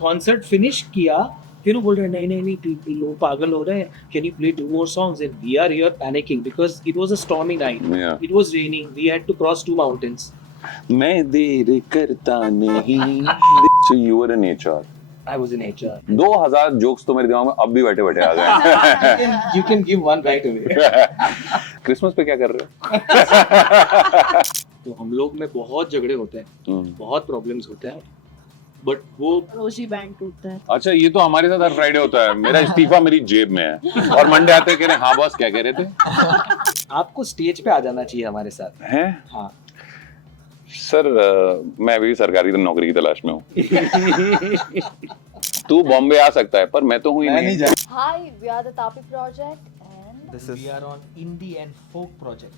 Concert finish किया, फिर वो बोल रहे नहीं नहीं नहीं लोग पागल हो रहे हैं, can you play 2 more songs, and we are here panicking because it was a stormy night. Yeah. It was raining, we had to cross 2 mountains. मैं देर करता नहीं. So you were in HR. I was in HR. 2000 jokes तो मेरे दिमाग में अब भी बैठे बैठे आ गए. You can give one right away. Christmas पे क्या कर रहे हो? तो हम लोग में बहुत झगड़े होते हैं, बहुत प्रॉब्लम्स होते हैं, बट वो रोजी बैंड टूटता है. अच्छा, ये तो हमारे साथ हर फ्राइडे होता है. मेरा इस्तीफा मेरी जेब में है और मंडे आते कह रहे हाँ बॉस क्या कह रहे थे. आपको स्टेज पे आ जाना चाहिए हमारे साथ. हैं हाँ. सर मैं अभी सरकारी नौकरी की तलाश में हूँ. तू बॉम्बे आ सकता है पर मैं तो हूँ ही नहीं. Hi, we are the Tapi Project and We are on indie and folk project.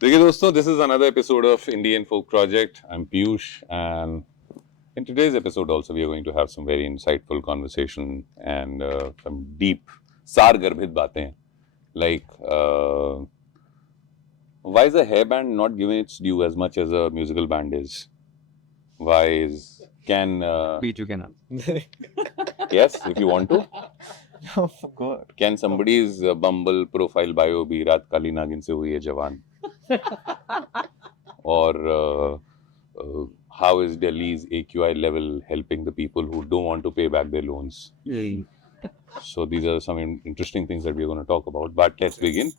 देखिए दोस्तों, this is another episode of Indian Folk Project. I'm Piyush, and in today's episode also we are going to have some very insightful conversation and some deep, सारगर्भित बातें, like why is a hair band not given its due as much as a musical band is? Why is Beat you can. yes, if you want to. Of course. Can somebody's Bumble profile bio be रात काली नागिन से हुई है जवान? Or how is Delhi's AQI level helping the people who don't want to pay back their loans? So these are some interesting things that we are going to talk about. But let's begin.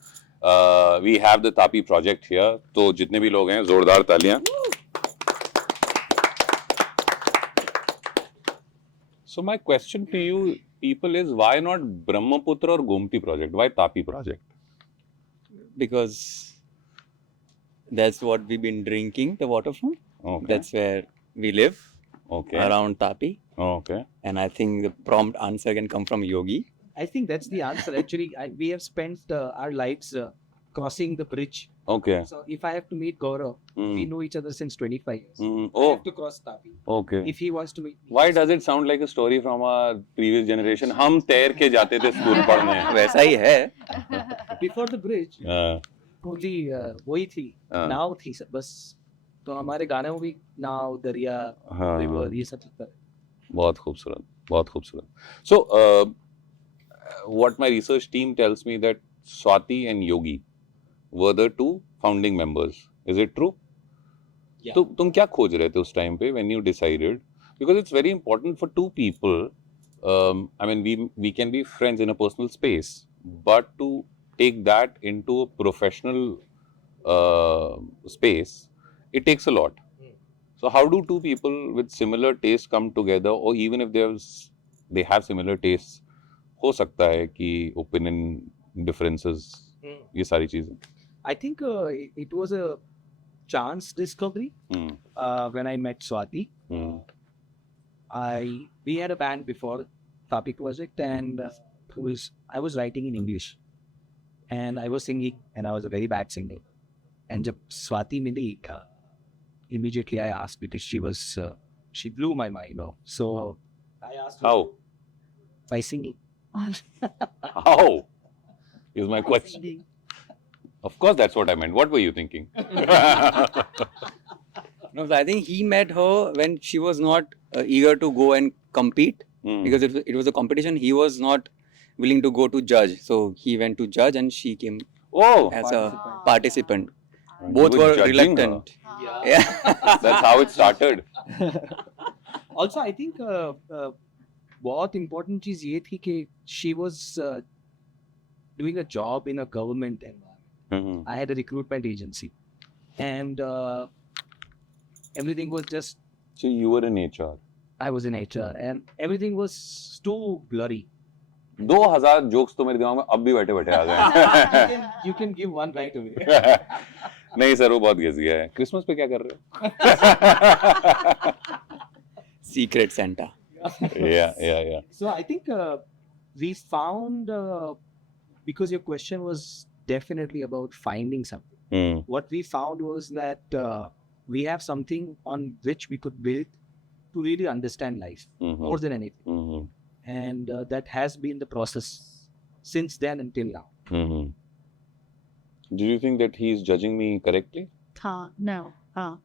We have the Tapi project here. तो जितने भी लोग हैं जोरदार तालियां. So my question to you people is, why not Brahmaputra or Gomti project? Why Tapi project? Because that's what we've been drinking the water from. Okay. That's where we live, Okay. around Tapi. Okay. And I think the prompt answer can come from Yogi. I think that's the answer. Actually, we have spent our lives crossing the bridge. Okay. So if I have to meet Gaurav, Mm. we know each other since 25 years. I Oh. have to cross Tapi. Okay. If he wants to meet me. Why does it sound like a story from our previous generation? हम तैर के जाते थे school पढ़ने. वैसा ही है. Before the bridge, हाँ. only वही थी, हाँ. नाव थी सब बस. तो हमारे गाने में भी नाव, दरिया, हाँ. रिवर, ये सब लगता है. बहुत खूबसूरत, बहुत खूबसूरत. So, what my research team tells me that Swati and Yogi were the two founding members. Is it true? Yeah. तो तुम क्या खोज रहे थे उस टाइम पे when you decided? Because it's very important for two people. I mean, we can be friends in a personal space, but to take that into a professional space, it takes a lot. So how do two people with similar tastes come together, or even if they have similar tastes, हो सकता है कि opinion differences, ये सारी चीजें. I think it was a chance discovery when I met Swati. We had a band before Tapi project, and I was writing in English, and I was singing, and I was a very bad singer. And जब Swati milli, immediately I asked because she blew my mind off. So I asked her How? by singing. How is my question. Of course, that's what I meant. What were you thinking? No, I think he met her when she was not eager to go and compete because it was a competition. He was not willing to go to judge, so he went to judge and she came Oh, as a participant. You Both were were judging reluctant. Yeah. that's how it started. Also, I think बहुत important चीज ये थी कि she was doing a job in a government environment. I had a recruitment agency, and everything was just. So you were in HR. I was in HR, and everything was too blurry. 2000 jokes तो मेरे दिमाग में अब भी बैठे बैठे आ गए. You can give one right away. नहीं सर, वो बहुत घिस गया है. क्रिसमस पे क्या कर रहे हो? Secret Santa. Yeah. So I think we found, because your question was definitely about finding something. What we found was that we have something on which we could build to really understand life more than anything. And that has been the process since then until now. Do you think that he is judging me correctly? हाँ, no, हाँ.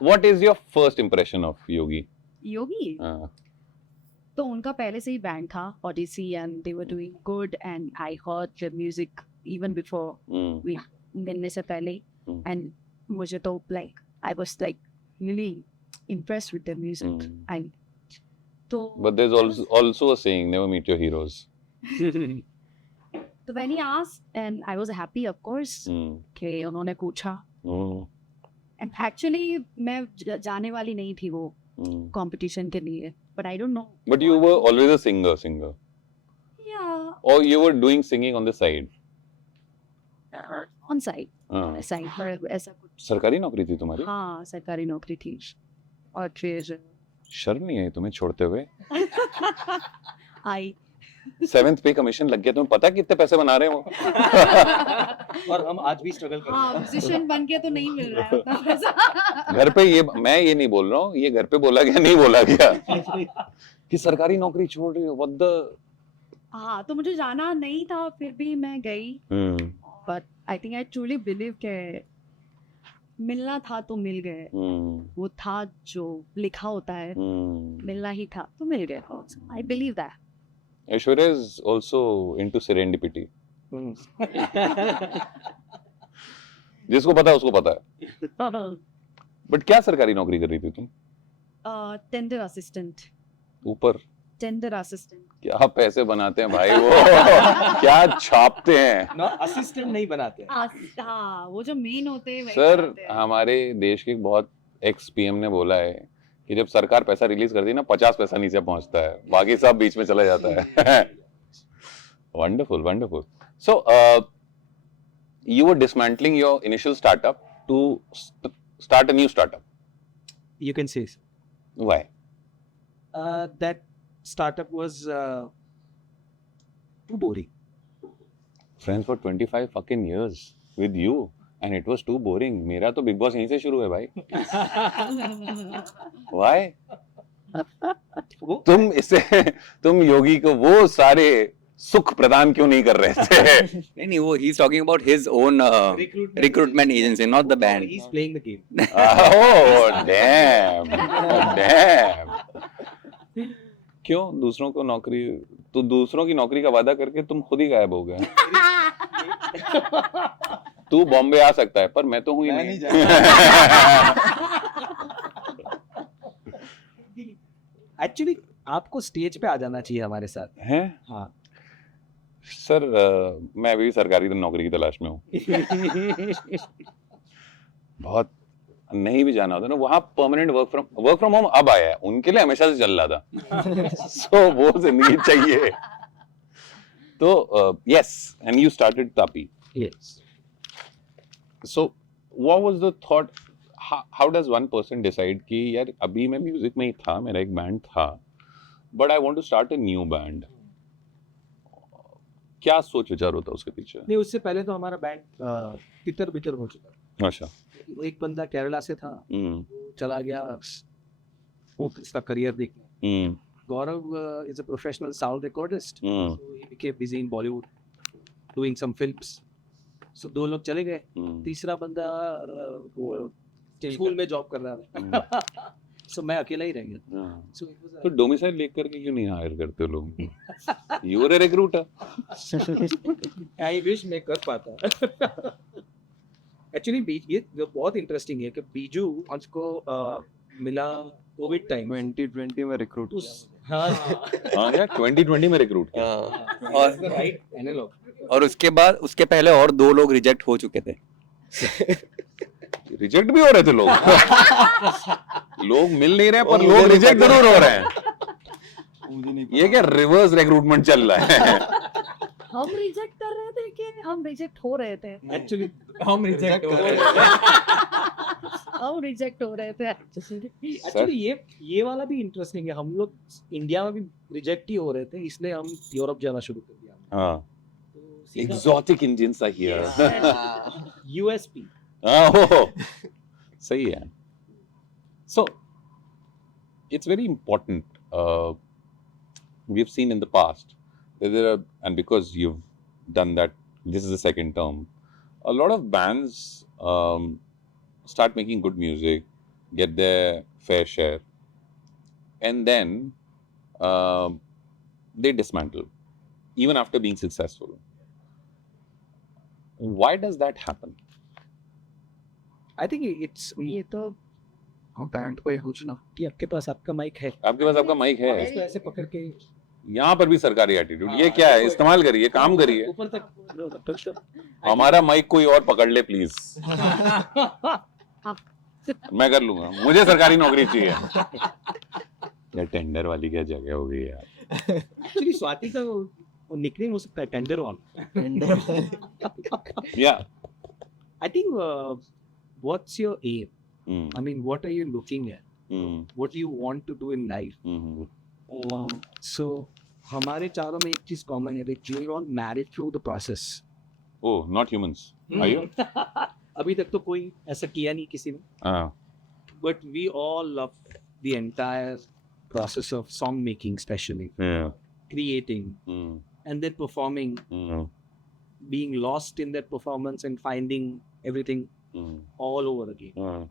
What is your first impression of Yogi? Yogi Uh, तो उनका पहले से ही band था Odyssey and they were doing good and I heard their music even before mm, we मिलने से पहले and मुझे तो like I was like really impressed with their music mm. and तो But there's also a saying, never meet your heroes. तो when he asked and I was happy of course Mm, कि उन्होंने पूछा mm, and actually मैं जाने वाली नहीं थी वो mm. competition के लिए but I don't know But you were always a singer. yeah Or you were doing singing on the side. on site हाँ. side पर ऐसा कुछ सरकारी नौकरी थी तुम्हारी? हाँ सरकारी नौकरी थी और फिर शर्म नहीं आई तुम्हें छोड़ते हुए? आई 7th पे कमीशन लग गया, तुम्हें पता है कितने पैसे बना रहे हो? और हम आज भी स्ट्रगल कर रहे हाँ हैं। म्यूजिशियन बन के तो नहीं मिल रहा है उतना पैसा घर पे ये मैं ये नहीं बोल रहा हूँ, ये घर पे बोला गया नहीं बोला गया कि सरकारी नौकरी छोड़ रही हो, what the हाँ तो मुझे जाना नहीं था फिर भी मैं गई but I think I truly believe के मिलना था तो मिल गए वो था जो लिखा होता है मिलना ही था तो मिल गए I believe that Aishwarya is also into serendipity. जिसको पता है उसको पता है। बट क्या सरकारी नौकरी कर रही थी तुम? टेंडर असिस्टेंट ऊपर टेंडर असिस्टेंट क्या पैसे बनाते हैं भाई वो क्या छापते हैं ना असिस्टेंट नहीं बनाते हैं। हाँ वो जो मेन होते हैं वही सर। बनाते हैं। हमारे देश के बहुत एक्स पीएम ने बोला है कि जब सरकार पैसा रिलीज करती है ना 50 पैसा नीचे पहुंचता है, बाकी सब बीच में चला जाता है। Wonderful wonderful. So you were dismantling your initial startup to start a new startup. You can say so. Why? That startup was too boring. Friends for 25 fucking years with you and it was too boring. मेरा तो big boss यहीं से शुरू है भाई। Why? तुम योगी को वो सारे सुख प्रदान क्यों नहीं कर रहे थे? नहीं वो he is talking about his own recruitment agency, not the band. He's playing the game. Oh damn, damn. क्यों दूसरों को नौकरी, तो दूसरों की नौकरी का वादा करके तुम खुद ही गायब हो गए। तू बॉम्बे आ सकता है पर मैं तो हूँ ही नहीं। Actually, आपको स्टेज पे आ जाना चाहिए हमारे साथ। हैं? हाँ। सर मैं अभी सरकारी नौकरी की तलाश में हूँ। बहुत नहीं भी जाना होता ना वहाँ परमानेंट वर्क फ्रॉम होम अब आया है, उनके लिए हमेशा से चल रहा था। सो वो जिंदगी चाहिए। तो yes and you started Tapi. Yes. So what was the thought? How does one person decide कि यार अभी मैं म्यूजिक में ही था, मेरा एक बैंड था, but I want to start a new band. क्या सोच विचार होता उसके पीछे? नहीं उससे पहले तो हमारा बैंड तितर बितर हो चुका। अच्छा। एक बंदा केरला से था, चला गया वो इसका करियर देखने। गौरव is a professional sound recordist. So he became busy in Bollywood doing some films. So दो लोग चले गए। तीसरा बंदा वो स्कूल में जॉब कर रहा था। So मैं अकेला ही रह गया। So it was तो डोमिसाइल लेकर के क्यों नहीं हायर करते लोग? You were a recruiter. I wish मैं कर पाता। Actually ये बहुत इंटरेस्टिंग है कि बीजू उसको मिला कोविड टाइम 2020 में रिक्रूट हाँ यार 2020 में रिक्रूट किया। और राइट एनालॉग और उसके बाद उसके पहले और 2 लोग रिजेक्ट हो चुके थे। रिजेक्ट भी हो रहे थे लोग। लोग मिल नहीं रहे पर लोग रिजेक्ट जरूर हो रहे हैं। ये क्या रिवर्स रिक्रूटमेंट चल रहा है? हम रिजेक्ट कर रहे थे कि हम रिजेक्ट हो रहे थे? एक्चुअली हम रिजेक्ट हो रहे हम रिजेक्ट हो रहे थे एक्चुअली ये वाला भी इंटरेस्टिंग है। हम लोग इंडिया में भी रिजेक्ट ही हो रहे थे, इसलिए हम यूरोप जाना शुरू कर दिया। हाँ exotic Indians are here. USP Oh, सही है. So it's very important. We've seen in the past that there are, and because you've done that, this is the second term. a lot of bands start making good music, get their fair share, and then they dismantle, even after being successful. Why does that happen? I think it's ये तो band को पूछना कि आपके पास आपका mic है, आपके पास आपका माइक है, इसको ऐसे पकड़ के यहाँ पर भी सरकारी एटीट्यूड, ये क्या है? इस्तेमाल करिए, काम करिए। ऊपर तक हमारा माइक कोई और पकड़ ले प्लीज, मैं कर लूंगा, मुझे सरकारी नौकरी चाहिए। या टेंडर वाली क्या जगह हो गई यार। एक्चुअली स्वाति का वो निकनेम हो सकता है टेंडर वन। या I think what's your aim? I mean, what are you looking at? What do you want to do in life? So हमारे चारों में एक चीज कॉमन है, we are all married through the process. Oh, not humans, are you? अभी तक तो कोई ऐसा किया नहीं किसी ने, but we all love the entire process of song making, especially creating and then performing, being lost in that performance and finding everything all over again.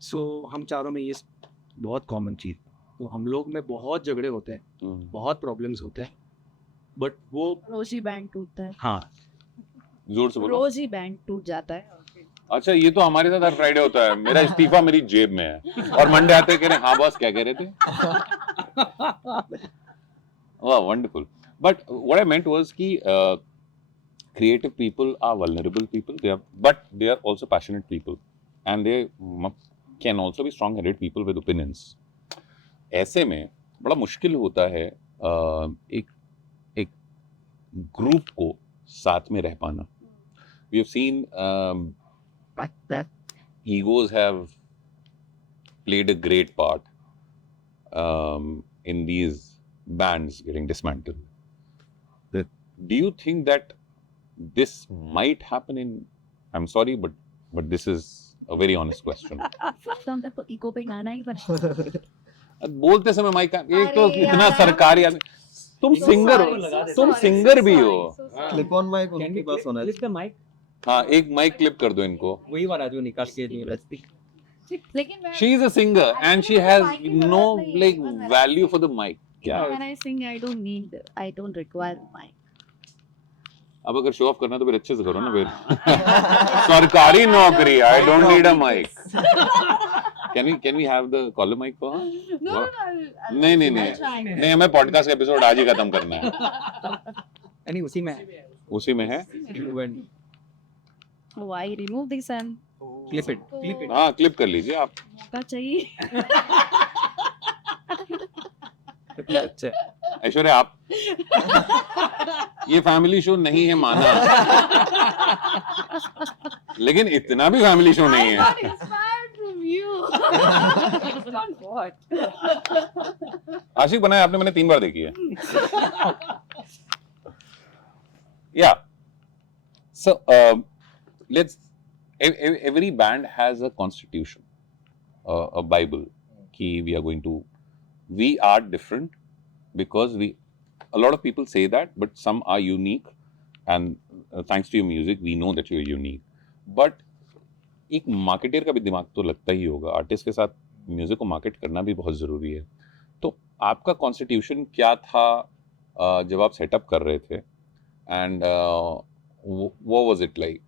So हम चारों में ये बहुत कॉमन चीज, तो हम लोग में बहुत झगड़े होते हैं, बहुत प्रॉब्लम्स होते हैं, बट वो रोज ही बैंड टूटता है, हाँ जोर से बोलो। रोज ही बैंड टूट जाता है। अच्छा, ये तो हमारे साथ हर फ्राइडे होता है। मेरा इस्तीफा मेरी जेब में है और मंडे आते कह रहे हाँ बॉस क्या कह रहे थे। वाह, wonderful. But what I meant was कि creative people are vulnerable people, but they are also passionate people, and they can also be strong-headed people with opinions. ऐसे में बड़ा मुश्किल होता है एक ग्रुप को साथ में रह पाना। We have seen egos have played a great part in these bands getting dismantled. Do you think that this might happen in, I'm sorry, but this is a very honest question. इको पे गाना ही बना। बोलते समय mic, एक तो इतना सरकारी आदमी, तुम सिंगर भी हो। क्लिप ऑन माइक उनके पास होना चाहिए। हाँ, एक माइक क्लिप कर दो इनको। वही वाला जो निकाल के दिए रस्ती। लेकिन She is a singer and she has no like value for the mic. क्या? When I sing, I don't require mic. अब अगर शो ऑफ करना तो फिर अच्छे से करो ना फिर। सरकारी नौकरी, I don't need a mic. Can we have the collar mic for her? No, नहीं, हमें पॉडकास्ट का एपिसोड आज ही खत्म करना है। नहीं, उसी में है। Why remove this and Clip it. हाँ, क्लिप कर लीजिए आप। क्या चाहिए? अच्छा, ऐश्वर्या, आप ये फैमिली शो नहीं है माना, लेकिन इतना भी फैमिली शो नहीं है। I'm not inspired from you. Not what? आशिक बनाया आपने, मैंने 3 बार देखी है। Yeah. So every band has a constitution, a Bible. कि we are different because a lot of people say that, but some are unique, and thanks to your music we know that you are unique. But एक marketer का भी दिमाग तो लगता ही होगा, artist के साथ म्यूजिक को मार्केट करना भी बहुत ज़रूरी है। तो आपका कॉन्स्टिट्यूशन क्या था जब आप सेटअप कर रहे थे, and what was it like?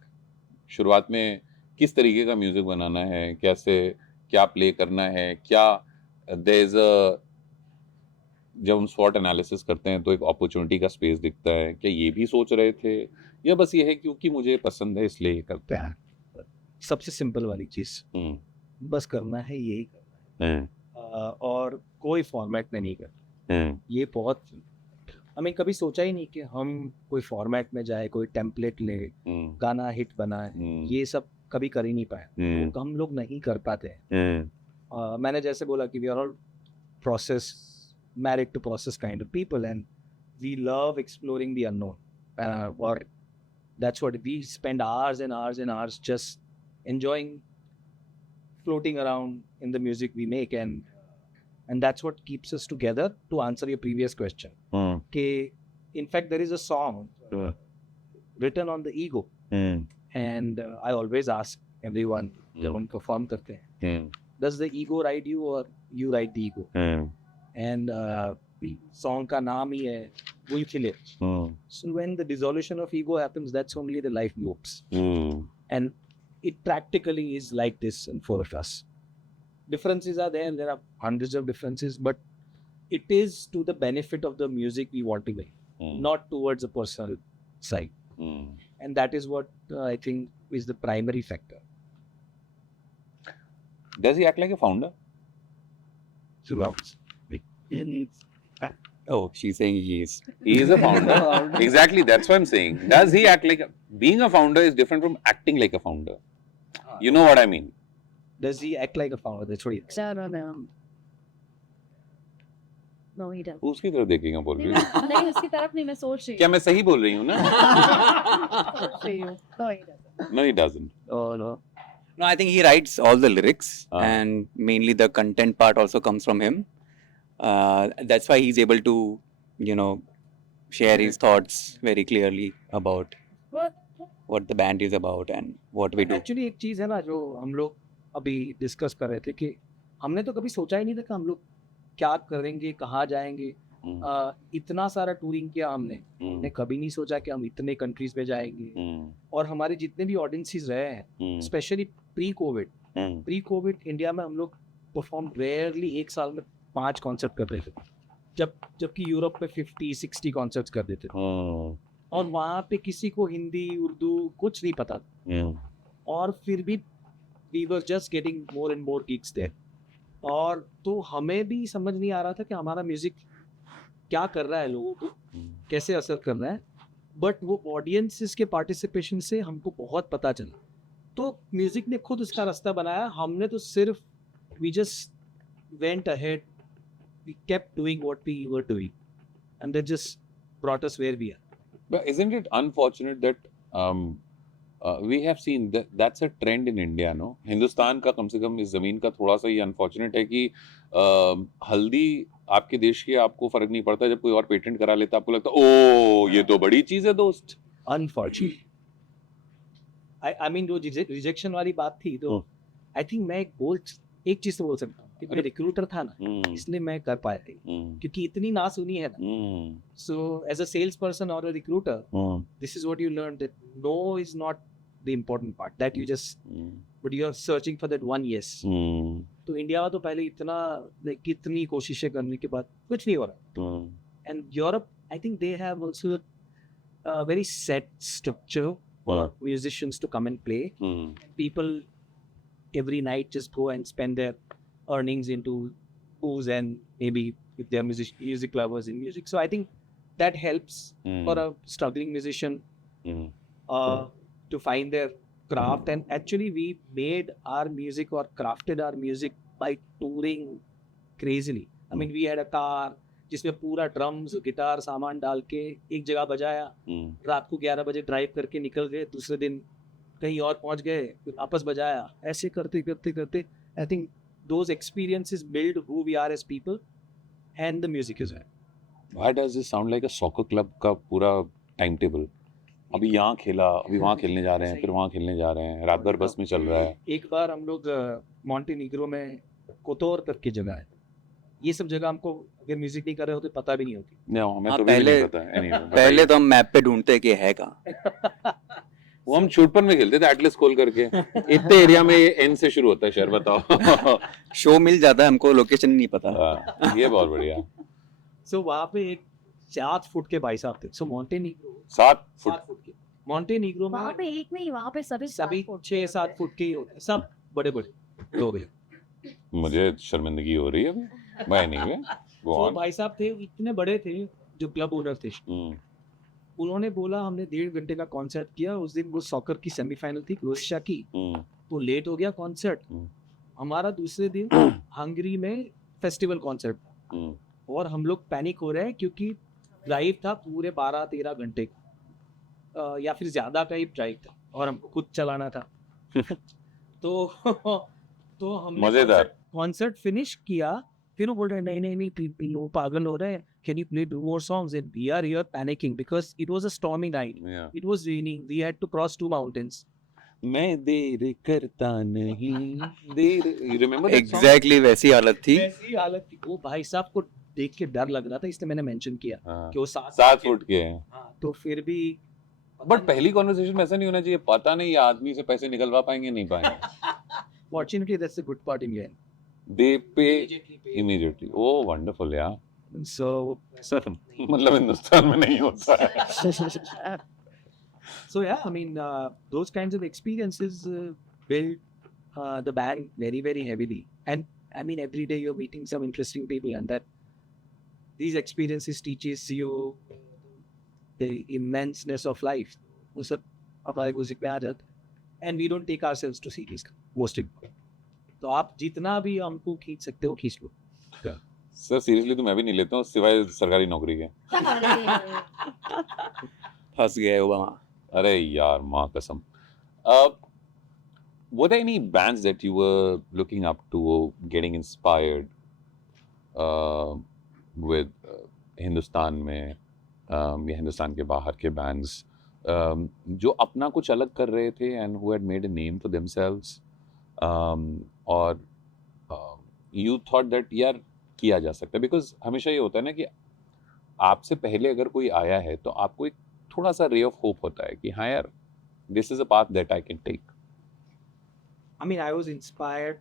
शुरुआत में किस तरीके का म्यूजिक बनाना है, कैसे क्या प्ले करना है, क्या there's a, जब हम स्वॉट एनालिसिस करते हैं तो एक अपॉर्चुनिटी का स्पेस दिखता है, क्या ये भी सोच रहे थे या बस ये है क्योंकि मुझे पसंद है इसलिए ये करते हैं? सबसे सिंपल वाली चीज, बस करना है, यही करना है, और कोई फॉर्मेट में नहीं करना। ये बहुत, हमें कभी सोचा ही नहीं कि हम कोई फॉर्मेट में जाए, कोई टेम्पलेट ले, गाना हिट बनाए, ये सब कभी कर ही नहीं पाए, तो हम लोग नहीं कर पाते हैं। मैंने जैसे बोला कि we are all process, married to process kind of people, and we love exploring the unknown, or that's what we spend hours and hours and hours just enjoying floating around in the music we make, and that's what keeps us together. To answer your previous question, in fact there is a song written on the ego. and I always ask everyone जब हम perform करते हैं, does the ego ride you or you ride the ego? And song का नाम ही है Will Kill It. So when the dissolution of ego happens, that's only the life moves. And it practically is like this for us. Differences are there are hundreds of differences, but it is to the benefit of the music we want to make, not towards a personal side. And that is what I think is the primary factor. Does he act like a founder? Oh, she's saying he is. He is a founder. Exactly, that's what I'm saying. Does he act like being a founder is different from acting like a founder. You know what I mean? Does he act like a founder? That's what he is. No, he doesn't. उसकी तरफ देखेगा बोल रही हूँ. नहीं उसकी तरफ नहीं मैं सोच रही क्या मैं सही बोल रही हूँ ना? हूँ. No, he doesn't. No, he doesn't. Oh no. No, I think he writes all the lyrics, Ah. and mainly the content part also comes from him. That's why he's able to, share his thoughts very clearly about what the band is about and what we do. Actually एक चीज है ना जो हम लोग अभी discuss कर रहे थे कि हमने तो कभी सोचा ही नहीं था कि हम लोग क्या करेंगे, कहाँ जाएंगे. इतना सारा टूरिंग किया हमने कभी नहीं सोचा कि हम इतने कंट्रीज में जाएंगे. और हमारे जितने भी ऑडियंसेस रहे हैं, स्पेशली प्री कोविड इंडिया में हम लोग परफॉर्म रेयरली एक साल में 5 कॉन्सर्ट कर रहे थे, जबकि यूरोप में 50-60 कॉन्सर्ट्स कर देते थे. और वहाँ पे किसी को हिंदी उर्दू कुछ नहीं पता था. और फिर भी we were just getting more and more gigs there. और तो हमें भी समझ नहीं आ रहा था कि हमारा म्यूजिक क्या कर रहा है, लोगों को कैसे असर कर रहा है. बट वो ऑडियंसेस के पार्टिसिपेशन से हमको बहुत पता चला. तो म्यूजिक ने खुद उसका रास्ता बनाया. हमने तो सिर्फ we just went ahead, we kept doing what we were doing, and that just brought us where we are. But isn't it unfortunate that we have seen that's a trend in India, no? Hindustan का कम से कम इस जमीन का थोड़ा सा ये unfortunate है कि हल्दी आपके देश की आपको फर्क नहीं पड़ता. जब कोई और पेटेंट करा लेता आपको लगता ओ ये तो बड़ी चीज है दोस्त. अनफॉर्चुनेट. आई मीन जो रिजेक्शन वाली बात थी, तो आई थिंक मैं एक चीज तो बोल सकता हूँ कि मैं रिक्रूटर था ना, इसलिए मैं कर पाया था, क्योंकि इतनी ना सुनी है ना. So as a sales person और a recruiter, this is what you learn, that no is not the important part, that you just but you are searching for that one yes. तो इंडिया में तो पहले इतना कितनी कोशिशें करने के बाद कुछ नहीं हो रहा. And Europe, I think they have also very set structure for musicians to come and play. People every night just go and spend their earnings into booze, and maybe if they're music lovers in music. So I think that helps for a struggling musician to find their craft. And actually we made our music or crafted our music by touring crazily. I mean, we had a car जिसमें पूरा drums guitar सामान डाल के एक जगह बजाया, रात को 11 बजे ड्राइव करके निकल गए, दूसरे दिन कहीं और पहुंच गए, फिर वापस बजाया. ऐसे करते करते करते I think those experiences build who we are as people and the music is. Why does this sound like a soccer club का पूरा टाइम टेबल? अभी यहाँ खेला, अभी वहाँ खेलने जा रहे हैं, फिर वहाँ खेलने जा रहे हैं, रात भर बस में चल रहा है. एक बार हम लोग मॉन्टेनीग्रो में कोतोर करके जगह है. ये सब जगह हमको अगर म्यूजिक नहीं कर रहे होते पता भी नहीं होती. हमें हाँ, तो भी नहीं पता. Anyway, पहले तो हम मैप पे ढूंढते हैं कि है कहाँ. वो हम छूटपन में खेलते थे एटलस खोल करके. इतने एरिया में ये एन से शुरू होता है शहर, बताओ. शो मिल जाता है हमको, लोकेशन नहीं पता. ये बहुत बढ़िया. सो वहाँ पे एक 7 फुट के भाई साहब थे. सो मॉन्टेनीग्रो 7 फुट के मॉन्टेनीग्रो वहाँ में पे एक नहीं, वहाँ पे सभी सभी 6-7 फुट के ही होते हैं, सब बड़े बड़े लोग हैं. मुझे शर्मिंदगी हो रही है अभी. मैं नहीं है. तो भाई साहब थे, इतने बड़े थे, जो क्लब ओनर थे. उन्होंने बोला हमने 1.5 घंटे का कॉन्सर्ट किया. उस दिन वो सॉकर की सेमीफाइनल थी क्रोएशिया की, तो लेट हो गया कॉन्सर्ट. हमारा दूसरे दिन हंगरी में फेस्टिवल कॉन्सर्ट था, और हम लोग पैनिक हो रहे हैं क्योंकि ड्राइव था पूरे 12-13 घंटे का, या फिर ज़्यादा का ही ड्राइव था, और हमको खुद चलाना था. तो हमने मजेदार. कॉन्सर्ट फिनिश किया, फिर वो बोल रहे हैं नहीं नहीं लोग पागल हो रहे हैं, can you play 2 more songs, and we are here panicking because it was a stormy night, Yeah. it was raining, we had to cross 2 mountains. मैं देर करता नहीं देर, you remember that song? Exactly वैसी हालत थी. ऐसी हालत थी, वो भाई साहब को देख के डर लग रहा था, इसलिए मैंने मेंशन किया हाँ, कि वो 7 फुट के हैं. हाँ, तो फिर भी बट पहली कॉन्वर्सेशन में ऐसा नहीं होना चाहिए, पता नहीं ये आदमी से पैसे निकलवा पाएंगे नहीं पाएंगे. fortunately that's the good part in the end. They pay immediately. Oh, wonderful, yeah. So मतलब हिंदुस्तान में नहीं होता है. so yeah, I mean those kinds of experiences build the band very very heavily, and I mean every day you're meeting some interesting people, and that these experiences teaches you the immenseness of life. वो सब हमारे music में आ जाता है, and we don't take ourselves too serious, most important. तो आप जितना भी हमको खींच सकते हो खींच लो. सर सीरियसली तो मैं भी नहीं लेता हूँ सिवाय सरकारी नौकरी के. फंस गए ओबामा. अरे यार माँ कसम. Were there any bands that you were looking up to or getting inspired with Hindustan में या हिंदुस्तान के बाहर के bands जो अपना कुछ अलग कर रहे थे and who had made a name for themselves, और you thought that यार किया जा सकता है? बिकॉज हमेशा ये होता है ना कि आपसे पहले अगर कोई आया है तो आपको एक थोड़ा सा रे ऑफ होप होता है कि हाँ यार this is a path that I can take. I mean, I was inspired,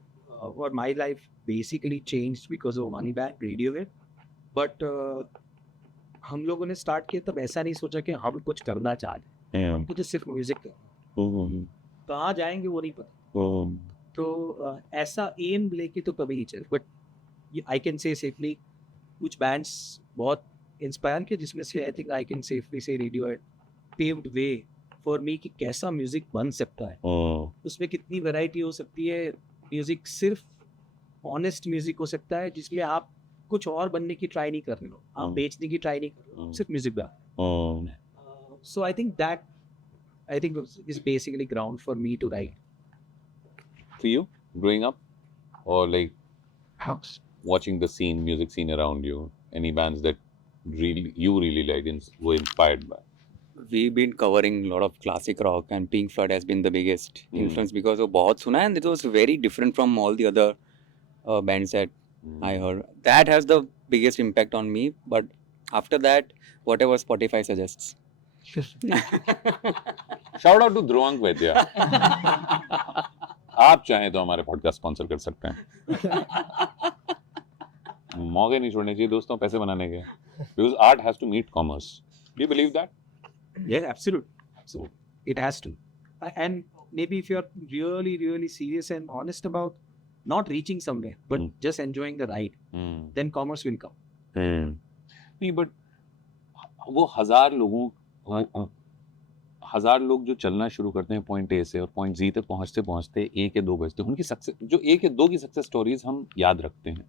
or my life basically changed because of Moneybag, Radiohead. But हम लोगों ने स्टार्ट किया तब ऐसा नहीं सोचा कि हम कुछ करना चाहते हैं, मुझे सिर्फ म्यूजिक करना. कहाँ जाएंगे वो नहीं पता. तो ऐसा एम लेके तो कभी नहीं चले. But I can say safely कुछ बैंड्स बहुत इंस्पायर किए, जिसमें से I think I can safely से Radiohead paved way for me कि कैसा म्यूजिक बन सकता है. उसमें कितनी वैरायटी हो सकती है. म्यूजिक सिर्फ ऑनेस्ट म्यूजिक हो सकता है जिसमें आप कुछ और बनने की ट्राई नहीं कर रहे हो, आप बेचने की ट्राई नहीं कर रहे हो, सिर्फ म्यूजिक बना. So I think is basically ground for me to write. For you, growing up, or like watching the scene, music scene around you, any bands that you really liked and were inspired by? We've been covering a lot of classic rock, and Pink Floyd has been the biggest influence because वो बहुत सुना है, and it was very different from all the other bands that I heard. That has the biggest impact on me. But after that, whatever Spotify suggests. Shout out to Dhruvank Vaidya. आप चाहें तो हमारे podcast sponsor कर सकते हैं. मौके नहीं छोड़ने चाहिए दोस्तों पैसे बनाने के. Because art has to meet commerce. Do you believe that? Yeah, absolutely. It has to. And maybe if you're really, really serious and honest about not reaching somewhere, but just enjoying the ride, then commerce will come. नहीं, but वो हजार लोग जो चलना शुरू करते हैं point A से और पॉइंट जी तक पहुंचते पहुंचते 1 या 2 बजते हैं, उनकी सक्सेस जो 1 या 2 की सक्सेस स्टोरीज हम याद रखते हैं,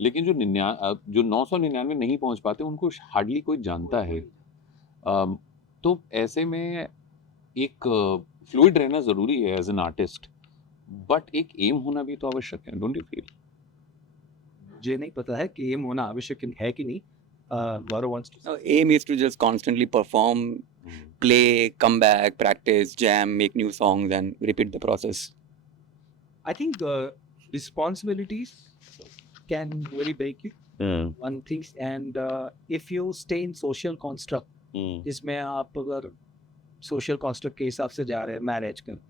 लेकिन जो 999 नहीं पहुंच पाते उनको हार्डली कोई जानता है. तो ऐसे में एक फ्लूइड रहना ज़रूरी है एज एन आर्टिस्ट, बट एक एम होना भी तो आवश्यक है. Don't you feel? मुझे नहीं पता है कि एम होना आवश्यक है कि नहीं. Gaurav wants to. No, aim is to just constantly perform, play, come back, practice, jam, make new songs, and repeat the process. I think responsibilities can really break you. One thing, and if you stay in social construct, जिसमें आप अगर social construct के हिसाब से जा रहे हैं, marriage करना,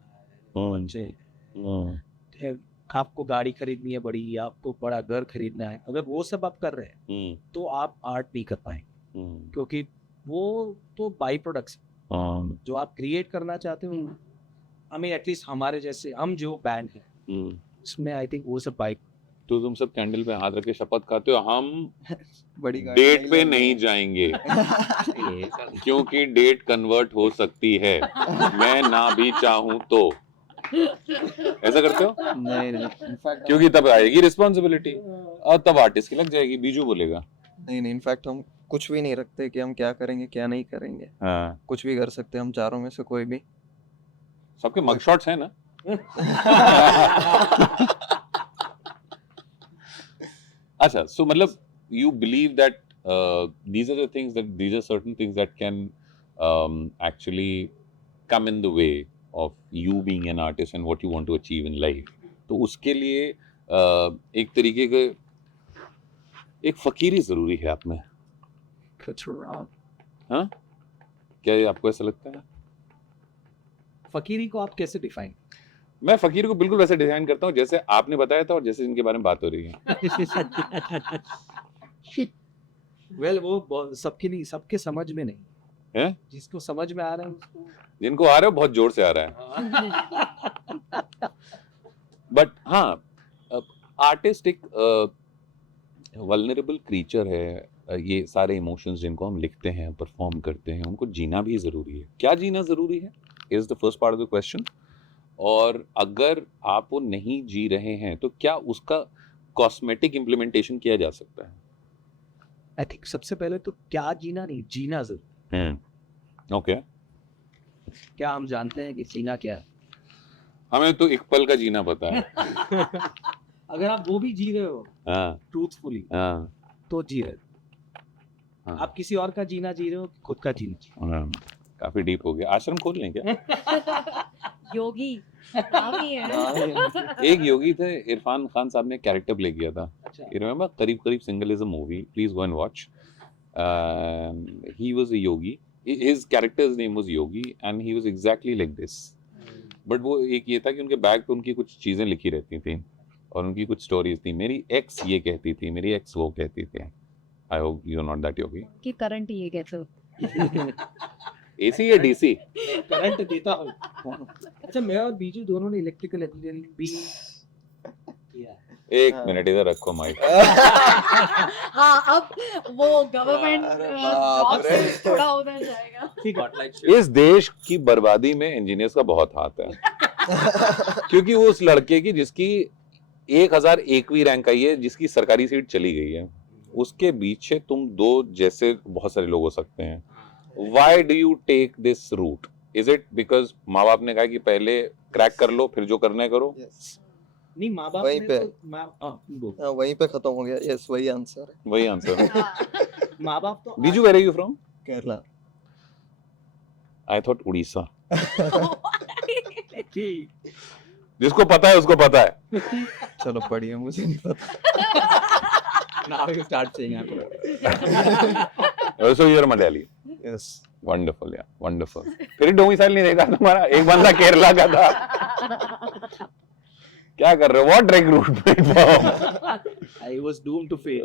आपको गाड़ी खरीदनी है बड़ी, आपको बड़ा घर खरीदना है, अगर वो सब आप कर रहे हैं तो आप आर्ट नहीं कर पाएंगे, क्योंकि वो तो बाई प्रोडक्ट्स जो आप क्रिएट करना चाहते हो. आई मीन एटलीस्ट हमारे जैसे हम जो बैंड है उसमें आई थिंक वो सब बाई. तो तुम सब कैंडल पे हाथ रख के शपथ खाते हो हम बड़ी गाड़ी डेट पे नहीं जाएंगे क्योंकि डेट कन्वर्ट हो सकती है, मैं ना भी चाहूं तो. ऐसा करते हो? नहीं इनफैक्ट क्योंकि तब आएगी रिस्पॉन्सिबिलिटी और तब आर्टिस्ट की लग जाएगी. बीजू बोलेगा नहीं इनफैक्ट हम कुछ भी नहीं रखते कि हम क्या करेंगे क्या नहीं करेंगे. हाँ. कुछ भी कर सकते हैं हम चारों में से कोई भी. सबके मग शॉट्स हैं ना. अच्छा, so मतलब you believe that these are the things that these are certain things that can actually come in the way of you being an artist and what you want to achieve in life. तो उसके लिए एक तरीके के एक फकीरी जरूरी है आप में. हाँ, क्या ये आपको ऐसा लगता है? फकीरी को आप कैसे डिफाइन? मैं फकीर को बिल्कुल वैसे डिजाइन करता हूँ जैसे आपने बताया था और जैसे इनके बारे में बात हो रही है. वेल वो सबके नहीं, सबके समझ में नहीं हैं? जिसको समझ में आ रहा है उसको. जिनको आ रहा है बहुत जोर से आ रहा है. बट हाँ, आर्टिस्ट एक वल्नरेबल क्रीचर है. ये सारे इमोशंस जिनको हम लिखते हैं, परफॉर्म करते हैं, उनको जीना भी जरूरी है. क्या जीना जरूरी है is the first part of the question. और अगर आप वो नहीं जी रहे हैं तो क्या उसका कॉस्मेटिक इम्प्लीमेंटेशन किया जा सकता है? आई थिंक सबसे पहले तो क्या जीना नहीं, जीना जरूर. ओके. क्या हम जानते हैं कि जीना क्या है? हमें तो एक पल का जीना पता है. अगर आप वो भी जी रहे हो हाँ ट्रूथफुली हाँ तो जी रहे हो. हाँ. आप किसी और का जीना जी रहे हो, खुद का जीना. हाँ, काफी डीप हो गया. आश्रम खोल लें क्या? योगी काफी है. एक योगी थे, इरफान खान साहब ने कैरेक्टर प्ले किया था. अच्छा. You remember करीब करीब single is a movie. Please go and watch. He was a yogi. His character's name was Yogi and he was exactly like this. But वो एक ये था कि उनके बैग पे उनकी कुछ चीजें लिखी रहती थी और उनकी कुछ स्टोरीज थी. मेरी एक्स ये कहती थी, मेरी एक्स वो कहती थी. I hope you are not that yogi. कि करंट ये कैसे? AC या DC? करंट देता हूँ. अच्छा, मैं और बीजू दोनों ने इलेक्ट्रिकल इंजीनियरिंग भी किया है. एक मिनट इधर रखो माइक. हाँ, अब वो गवर्नमेंट अरे जॉब बाप से रे. थोड़ा उधर जाएगा. ठीक है. इस देश की बर्बादी में इंजीनियर्स का बहुत हाथ है. क्योंकि वो उस लड़के की जिसकी 1001वीं रैंक आई है, जिसकी सरकारी सीट चली गई है, उसके पीछे तुम दो जैसे बहुत सारे लोग हो सकते हैं. Why do you take this route? Is it because माँ बाप ने कहा कि पहले क्रैक कर लो फिर जो करना है करो? Yes. नहीं, माँ बाप वहीं ने पे. तो हाँ, वहीं पे खत्म हो गया. यस, वही आंसर है. वही आंसर है. माँ बाप तो Biju, where are you from? Kerala. I thought Orissa. ठीक. जिसको पता है उसको पता है. चलो पढ़िए, मुझे नहीं पता. Now you start saying I'm Also you are Malayali. Yes. Wonderful, yeah, wonderful. फिर डोमिसाइल नहीं देखा तुम्हारा? एक बंदा केरला का था. क्या कर रहे हो? What recruitment firm? I was doomed to fail.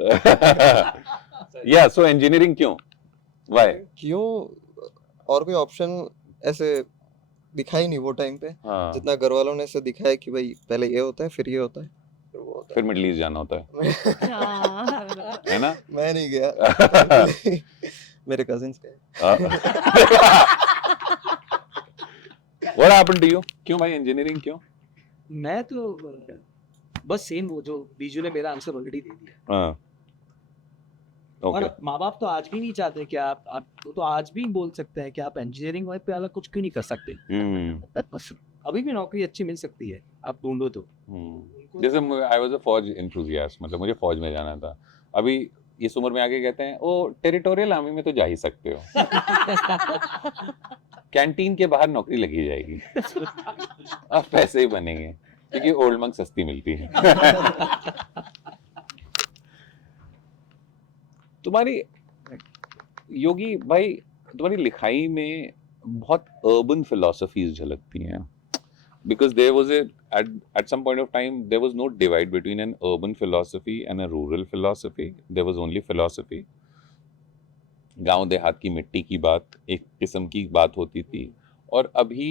Yeah, so engineering क्यों? Why? क्यों? और कोई ऑप्शन ऐसे दिखा ही नहीं वो टाइम पे. हाँ, जितना घर वालों ने ऐसे दिखाया कि भाई पहले ये होता है, फिर ये होता है, फिर वो होता फिर मिडिल ईस्ट जाना होता है, हाँ. है ना? है. मैं नहीं गया. मेरे कजिन्स गए. What happened to you? क्यों भाई इंजीनियरिंग क्यों? मैं तो बस सेम वो जो बीजू ने मेरा आंसर ऑलरेडी दे दिया. हाँ. Okay. और माँ बाप तो आज भी नहीं चाहते कि आप तो आज भी बोल सकते हैं कि आप इंजीनियरिंग वाइफ पे अलग कुछ क्यों नहीं कर सकते. बस अभी भी नौकरी अच्छी मिल सकती है, आप ढूंढो तो. जैसे आई वाज अ फौज एंथुसियास्ट, मतलब मुझे फौज में जाना था. अभी इस उम्र में आके कहते हैं ओ टेरिटोरियल आर्मी में तो जा ही सकते हो. कैंटीन के बाहर नौकरी लगी जाएगी. अब पैसे ही बनेंगे क्योंकि ओल्ड मंक सस्ती मिलती है. तुम्हारी योगी भाई, तुम्हारी लिखाई में बहुत अर्बन फिलोसफीज झलकती हैं. Because there was at some point of time there was no divide between an urban philosophy and a rural philosophy. There was only philosophy. गांव देहात की मिट्टी की बात एक किस्म की बात होती थी. और अभी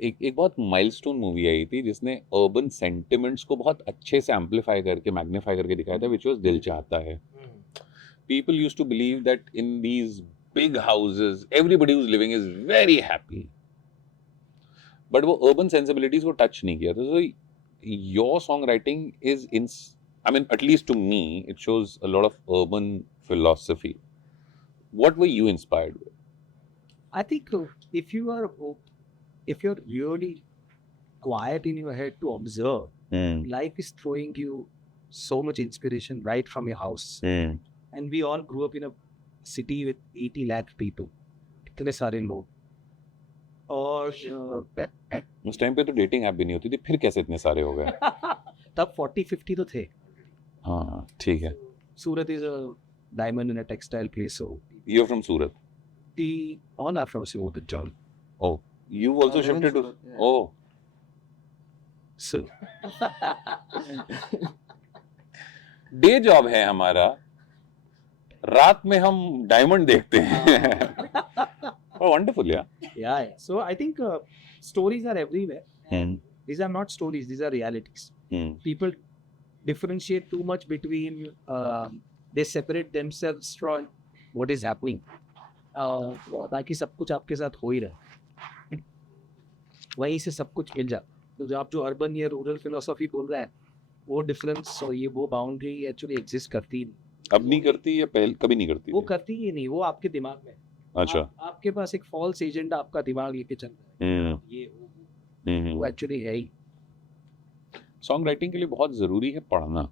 एक बहुत माइलस्टोन मूवी आई थी जिसने अर्बन सेंटिमेंट्स को बहुत अच्छे से एम्पलीफाई करके मैग्नीफाई करके दिखाया था, which was दिल चाहता है. People used to believe that in these big houses everybody who's living is very happy. But वो अर्बन सेंसिबिलिटीज को टच नहीं किया था. So your song writing is in, I mean at least to me it shows a lot of urban philosophy. What were you inspired with? I think if you're really quiet in your head to observe, life is throwing you so much inspiration right from your house. And we all grew up in a city with 80 lakh people. इतने सारे लोग. और उस time पे तो dating app भी नहीं होती थी, फिर कैसे इतने सारे हो गए? तब 40-50 तो थे. हाँ ठीक है. Surat is a diamond in a textile place, so You're from Surat. all are from Surat. John. Oh, you also shifted to. Oh, So day job है हमारा, रात में हम डायमंड देखते हैं. Oh, wonderful, yeah. yeah. So I think stories are everywhere. These are not stories; these are realities. People differentiate too much between. They separate themselves from what is happening. ताकि सब कुछ आपके साथ हो ही रहे, वहीं से सब कुछ मिल जाए. तो जो आप जो अर्बन या रूरल फिलोसॉफी बोल रहा है, वो डिफरेंस और ये वो बाउंड्री एक्चुअली एग्जिस्ट करती ही नहीं. अब नहीं करती या पहले कभी नहीं करती वो थी? करती ही नहीं, वो आपके दिमाग में. अच्छा. आपके पास एक फॉल्स एजेंडा आपका दिमाग लेके चल रहा है. ये वो एक्चुअली है ही. सॉन्ग राइटिंग के लिए बहुत ज़रूरी है पढ़ना.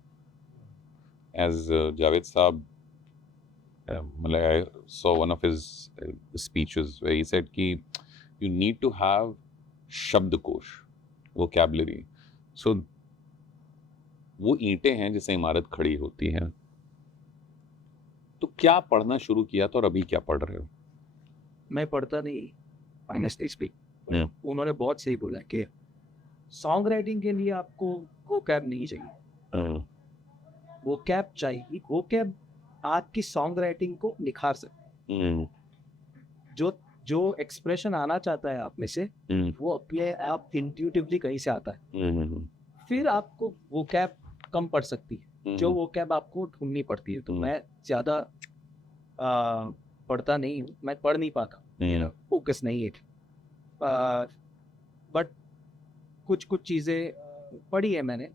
एज जावेद साहब, मतलब I saw one of his speeches where he said कि यू नीड टू हैव शब्दकोश, वोकैबुलरी. सो वो ईंटें हैं जिससे इमारत खड़ी होती है. तो क्या पढ़ना शुरू किया था और अभी क्या पढ़ रहे हो? मैं पढ़ता नहीं, ऑनेस्टली स्पीक. Yeah. उन्होंने बहुत सही बोला कि सॉन्ग राइटिंग के लिए आपको वोकैब नहीं चाहिए, वोकैब चाहिए. वोकैब आपकी सॉन्ग राइटिंग को निखार सकते. जो एक्सप्रेशन आना चाहता है आप में से, वो अपने आप इंट्यूटिवली कहीं से आता है. फिर आपको वोकैब कम पड़ सकती है, जो वोकैब आपको ढूंढनी पड़ती है. तो मैं ज़्यादा पढ़ता नहीं हूँ, मैं पढ़ नहीं पाता, फोकस नहीं है. बट कुछ चीज़ें पढ़ी है मैंने,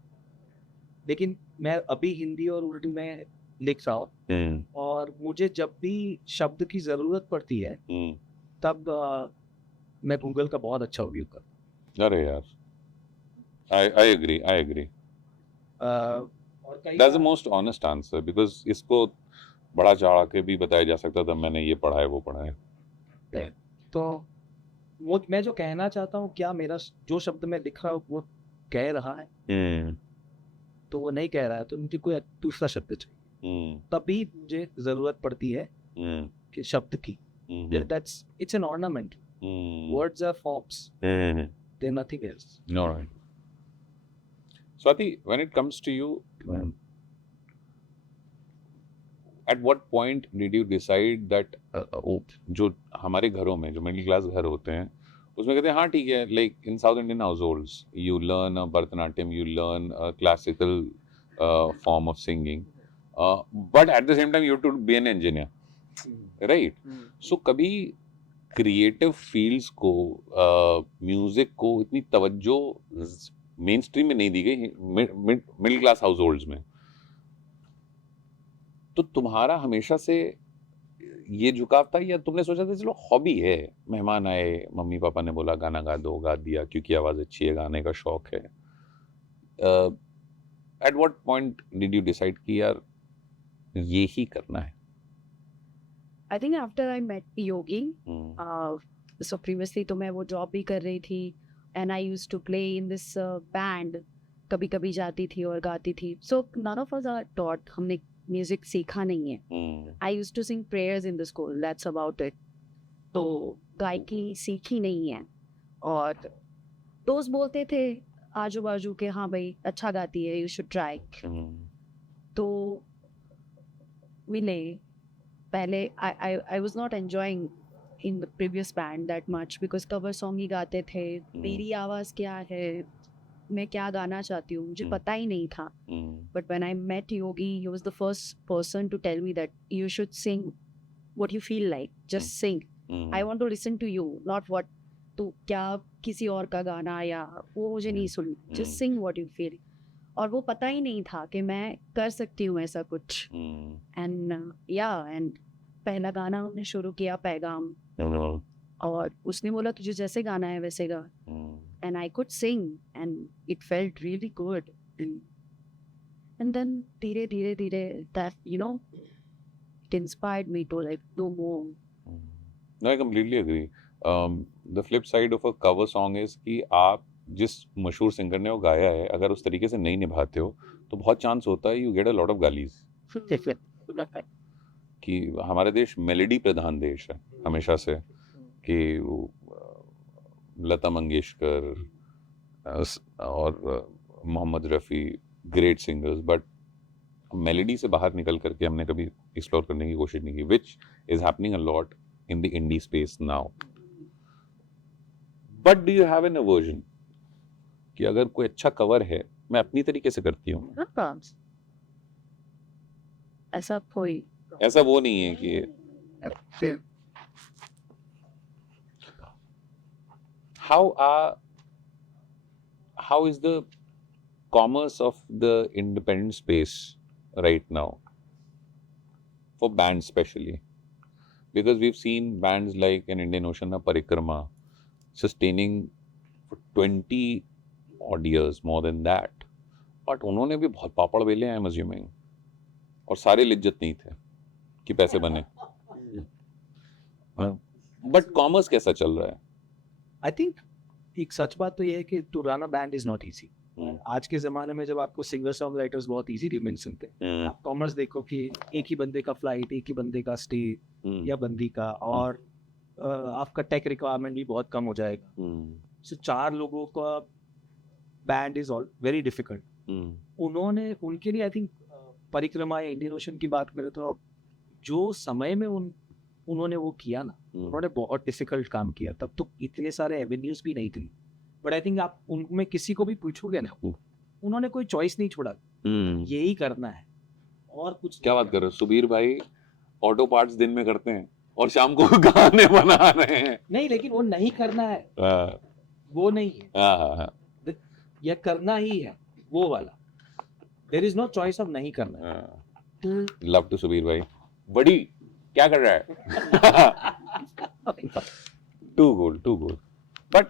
लेकिन मैं अभी हिंदी और उर्दू में लिख रहा हूँ. और मुझे जब भी शब्द की ज़रूरत पड़ती है, तब मैं गूगल का बहुत अच्छा उपयोग करता हूँ. अरे यार, आई एग्री. और कई that's the most honest answer, because इसको बड़ा चढ़ा के भी बताया जा सकता था मैंने ये पढ़ा है वो पढ़ा है. तो वो मैं जो कहना चाहता हूँ, क्या मेरा जो शब्द मैं लिख रहा हूँ वो कह रहा है, तो वो नहीं कह रहा है, तो मुझे कोई दूसरा शब्द चाहिए. तभी मुझे जरूरत पड़ती है कि शब्द की. That's it's an ornament. Words are forms. They're nothing else. All right. Swati, when it comes to you, at what point did you decide that जो हमारे घरों में जो मिडिल क्लास घर होते हैं, उसमें कहते हैं हाँ ठीक है, like in South Indian households, you learn Bharatanatyam, you learn a classical form of singing, but at the same time you have to be an engineer. Right. So कभी क्रिएटिव फील्ड्स को, म्यूजिक को इतनी तवज्जो main stream में नहीं दी गई middle class house holds में. तो तुम्हारा हमेशा से ये झुकाव था या तुमने सोचा था चलो हॉबी है, मेहमान आए, मम्मी पापा ने बोला गाना गा दो, गा दिया क्योंकि आवाज़ अच्छी है, गाने का शौक है? At what point did you decide कि यार ये ही करना है? I think after I met Yogi, so previously तो मैं वो जॉब भी कर रही थी, and I used to play in this band. कभी कभी जाती थी और गाती थी. So none of us are taught, हमने म्यूजिक सीखा नहीं है. I used to sing prayers in the school. That's about it. तो गायकी सीखी नहीं है. और दोस्त बोलते थे आजू बाजू के, हाँ भाई अच्छा गाती है, you should try. तो मिले. पहले I was not enjoying in the previous band that much because cover song ही गाते थे. मेरी आवाज़ क्या है, मैं क्या गाना चाहती हूँ, मुझे पता ही नहीं था. But when I met Yogi, he was the first person to tell me that you should sing what you feel like. Just sing. I want to listen to you, not what तो क्या किसी और का गाना या वो मुझे नहीं सुन. Just sing what you feel. और वो पता ही नहीं था कि मैं कर सकती हूँ ऐसा कुछ. एंड पहला गाना हमने शुरू किया पैगाम, और उसने बोला तुझे जैसे गाना है वैसे गा. And I could sing and it felt really good. And then धीरे that it inspired me to like do more. No, I completely agree. The flip side of a cover song is कि आप जिस मशहूर singer ने वो गाया है अगर उस तरीके से नहीं निभाते हो तो बहुत चांस होता है you get a lot of गालीज कि हमारा देश मेलोडी प्रधान देश है हमेशा से कि लता मंगेशकर और Mohammed Rafi great singers but melody से बाहर निकल करके हमने कभी एक्सप्लोर करने की कोशिश नहीं की which is happening a lot in the indie space now but do you have an aversion कि अगर कोई अच्छा कवर है मैं अपनी तरीके से करती हूँ Not problems. ऐसा कोई ऐसा वो नहीं है कि how is the commerce of the independent space right now for bands especially because we've seen bands like an Indian Ocean Parikrama sustaining for 20 odd years more than that but उन्होंने भी बहुत पापड़ बेले हैं I'm assuming और सारे लिज्जत नहीं थे कि पैसे बने बट कॉमर्स कैसा चल रहा है आई थिंक एक सच बात तो ये है कि to run a band is not easy आज के ज़माने में जब आपको सिंगर सॉन्ग राइटर्स बहुत इजीली मिल सकते हैं आप कॉमर्स देखो कि एक ही बंदे का फ्लाइट एक ही बंदे का स्टे या बंदी का और आपका टेक रिक्वायरमेंट भी बहुत कम हो जाएगा सो 4 लोगों का band is all very difficult उन्होंने उनके लिए आई थिंक परिक्रमा या इंडियन ओशन की बात करें तो जो समय में उन्होंने वो किया ना उन्होंने बहुत डिफिकल्ट काम किया तब तो इतने सारे एवेन्यूज भी नहीं थी बट आई थिंक आप उनमें किसी को भी पूछोगे ना उन्होंने कोई चॉइस नहीं छोड़ा यही करना है और कुछ क्या बात कर रहे हो सुबीर भाई ऑटो पार्ट्स दिन में करते हैं और शाम को गाने बना रहे हैं नहीं लेकिन वो नहीं करना है वो नहीं है ये करना ही है वो वाला there is no choice of नहीं करना लव टू सुबीर भाई बड़ी क्या कर रहा है टू गुड बट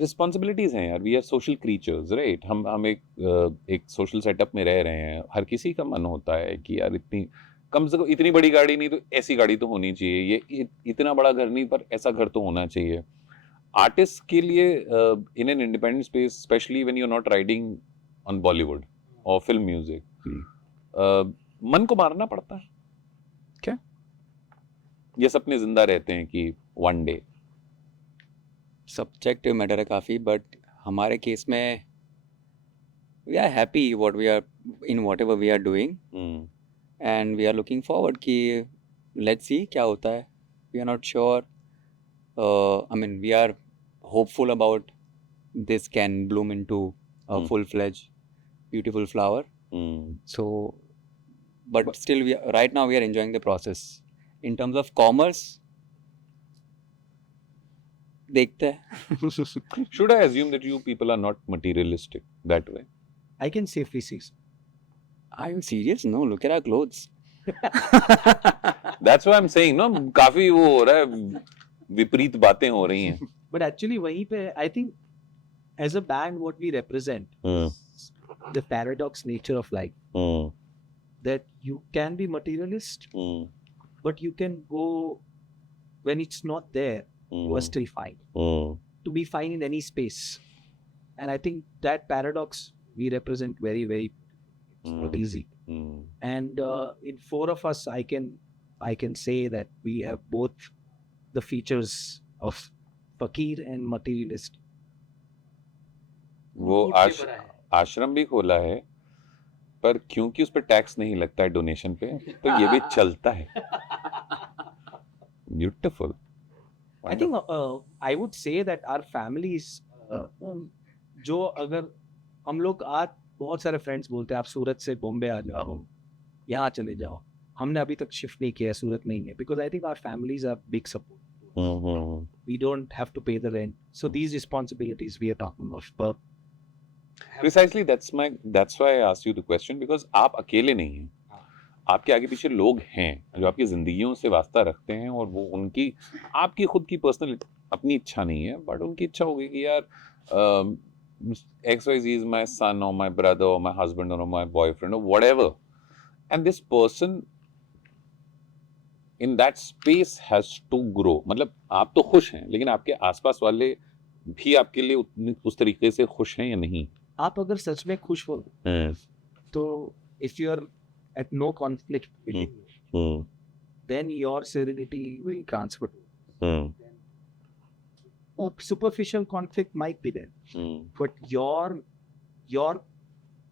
रिस्पॉन्सिबिलिटीज हैं यार we are social creatures right हम एक सोशल सेटअप में रह रहे हैं हर किसी का मन होता है कि यार इतनी कम से कम इतनी बड़ी गाड़ी नहीं तो ऐसी गाड़ी तो होनी चाहिए ये इतना बड़ा घर नहीं पर ऐसा घर तो होना चाहिए आर्टिस्ट के लिए in an independent space specially when you are not riding on Bollywood और फिल्म म्यूजिक मन को मारना पड़ता है क्या ये सपने जिंदा रहते हैं कि वन डे सब्जेक्टिव मैटर है काफ़ी बट हमारे केस में we are happy what we are in whatever we are doing and we are looking forward कि लेट्स सी क्या होता है we are not sure I mean we are hopeful about this can bloom into a full fledge beautiful flower so but still right now we are enjoying the process in terms of commerce dekhte hai should I assume that you people are not materialistic that way I can safely say so. are you serious no look at our clothes that's why I'm saying no काफी वो हो रहा है विपरीत बातें हो रही हैं but actually वहीं पे I think as a band what we represent the paradox nature of life that you can be materialist but you can go when it's not there you are still fine to be fine in any space and I think that paradox we represent very very it's not easy and in 4 of us I can say that we have both the features of fakir and materialist वो आश्रम भी खोला है पर क्योंकि उस पर tax नहीं लगता है डोनेशन पे तो ये भी चलता है beautiful I think I would say that our families जो अगर हम लोग आज बहुत सारे फ्रेंड्स बोलते हैं आप सूरत से बॉम्बे आ जाओ यहाँ चले जाओ हमने अभी तक शिफ्ट नहीं किया सूरत नहीं है because I think our families are big support we don't have to pay the rent so these responsibilities we are talking of Precisely that's why I asked you the question because आप अकेले नहीं हैं आपके आगे पीछे लोग हैं जो आपकी जिंदगियों से वास्ता रखते हैं और वो उनकी आपकी खुद की पर्सनल अपनी इच्छा नहीं है बट उनकी इच्छा होगी कि यार XYZ is my son or my brother or my husband or my boyfriend or whatever, and this person in that space has to grow. मतलब आप तो खुश हैं, लेकिन आपके आसपास वाले भी आपके लिए उस तरीके से खुश हैं या नहीं? आप अगर सच में खुश हो तो if you are at no conflict between you, then your serenity will transfer. Or superficial conflict might be there, but your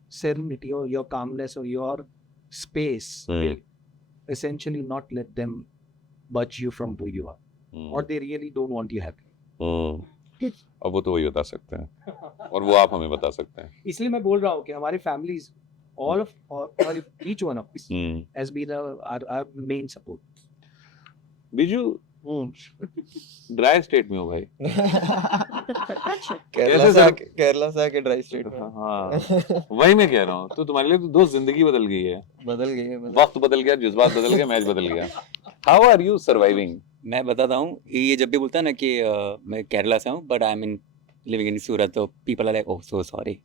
serenity or your calmness or your space will essentially not let them budge you from who you are, or they really don't want you happy. अब वो तो वही बता सकते हैं और वो आप हमें बता सकते हैं. इसलिए मैं बोल रहा हूँ कि हमारी families, all of or each one of us has been our main support. Biju dry state में हो भाई. केरला से आके ड्राई स्टेट में. हाँ वही मैं कह रहा हूँ. तो तुम्हारे लिए तो दोस्त जिंदगी बदल गई है. बदल गई है. वक्त बदल गया, जज्बात बदल गए, मैच बदल गया. How are you surviving? मैं बताता हूँ, ये जब भी बोलता है ना कि मैं केरला से हूँ but I am in living in Surat, तो people are like oh so sorry.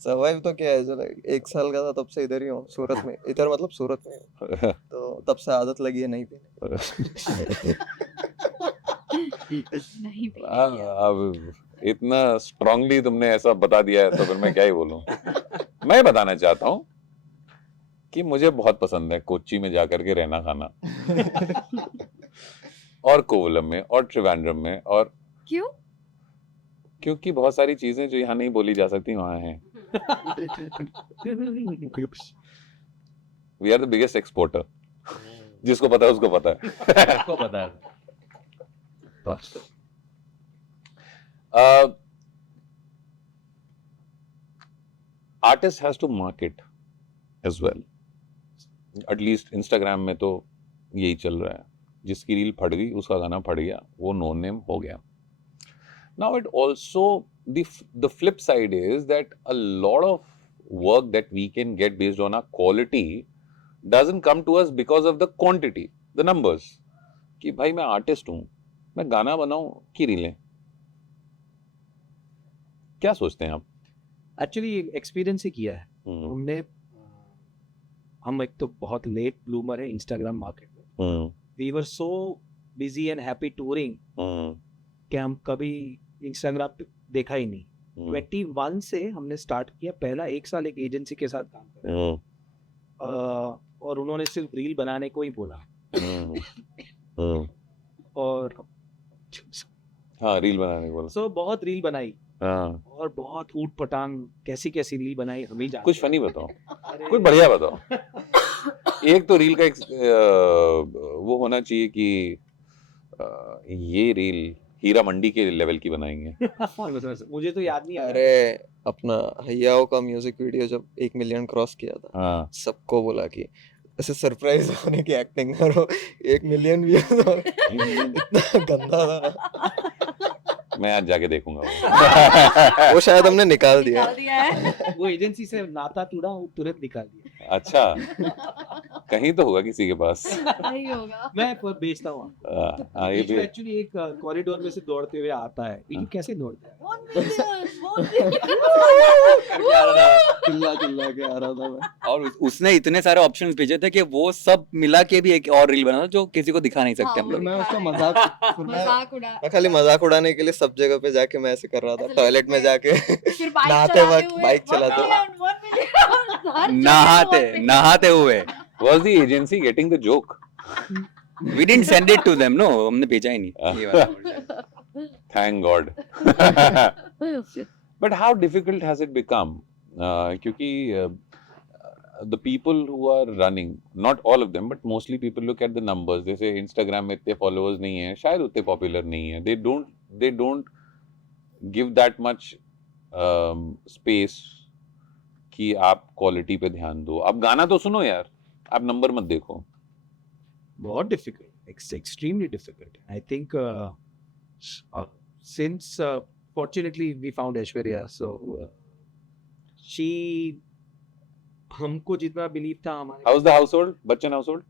Survive तो क्या है, जो 1 साल का था तब से इधर ही हूँ सूरत में. इधर मतलब सूरत में, तो तब से आदत लगी है नहीं पीने. नहीं अब इतना स्ट्रांगली तुमने ऐसा बता दिया है तो फिर मैं क्या ही बोलूं. मैं बताना चाहता हूँ कि मुझे बहुत पसंद है कोच्चि में जाकर के रहना खाना और कोवलम में और त्रिवेंद्रम में. और क्यों? क्योंकि बहुत सारी चीजें जो यहाँ नहीं बोली जा सकती वहाँ हैं. We are the biggest exporter. जिसको पता है उसको पता है. आपको पता है. Artist has to market as well. At least Instagram में तो यही चल रहा है. जिसकी रील फट गई उसका गाना फट गया, वो नो नेम हो गया. Now it also the flip side is that a lot of work that we can get based on our quality doesn't come to us because of the quantity, the numbers. कि भाई मैं artist हूँ, मैं गाना बनाऊं कि रीलें. क्या सोचते हैं आप? एक्चुअली एक्सपीरियंस ही किया है हमने. हम एक तो बहुत लेट ब्लूमर है इंस्टाग्राम मार्केट में. We were so busy and happy touring कि हम कभी इंस्टाग्राम पे देखा ही नहीं. 21 से हमने स्टार्ट किया. पहला 1 साल एक एजेंसी के साथ काम किया और उन्होंने सिर्फ रील बनाने को ही बोला. और हाँ रील बनाने को बोला. सो बहुत रील बनाई हाँ. और बहुत ऊट पटांग कैसी कैसी रील बनाई हम ही जानते. कुछ फनी बताओ, कुछ बढ़िया बताओ. एक तो रील का वो होना चाहिए कि ये रील हीरा मंडी के लेवल की बनाएंगे. मुझे तो याद नहीं आ रहा. अरे अपना हयाओ का म्यूजिक वीडियो जब 1 मिलियन क्रॉस किया था, हाँ. सबको बोला कि ऐसे सरप्राइज होने की एक्टिंग करो. 1 मिलियन भी इतना गंदा था. मैं आज जाके देखूंगा वो शायद हमने निकाल दिया. वो एजेंसी से नाता टूटा, वो तुरंत निकाल दिया. अच्छा कहीं तो होगा किसी के पास. नहीं होगा. मैं पर बेचता हूँ. ये भी एक्चुअली एक कॉरिडोर में से दौड़ते हुए आता है. ये कैसे दौड़ता है? चिल्ला चिल्ला के आ रहा था मैं. और उसने इतने सारे ऑप्शंस भेजे थे कि वो सब मिला के भी एक और रील बना था जो किसी को दिखा नहीं सकते हम लोग. मैं उसका मजाक मजाक उड़ा. मैं खाली मजाक उड़ाने के लिए सब जगह पे जाके मैं ऐसे कर रहा था. टॉयलेट में जाके फिर बाइक नहाते वक्त बाइक चलाते नहाते हुए. Was the agency getting the joke? We didn't send it to them, no, हमने भेजा ही नहीं. ये वाला. Thank God. But how difficult has it become? क्योंकि the people who are running, not all of them, but mostly people look at the numbers. They say Instagram में इतने followers नहीं हैं, शायद उतने popular नहीं हैं. They don't give that much space कि आप क्वालिटी पे ध्यान दो. आप गाना तो सुनो यार, आप नंबर मत देखो. बहुत difficult. It's extremely difficult. I think since fortunately we found Aishwarya, so she हमको जितना बिलीव था हमारे. How's the household? Bachchan household?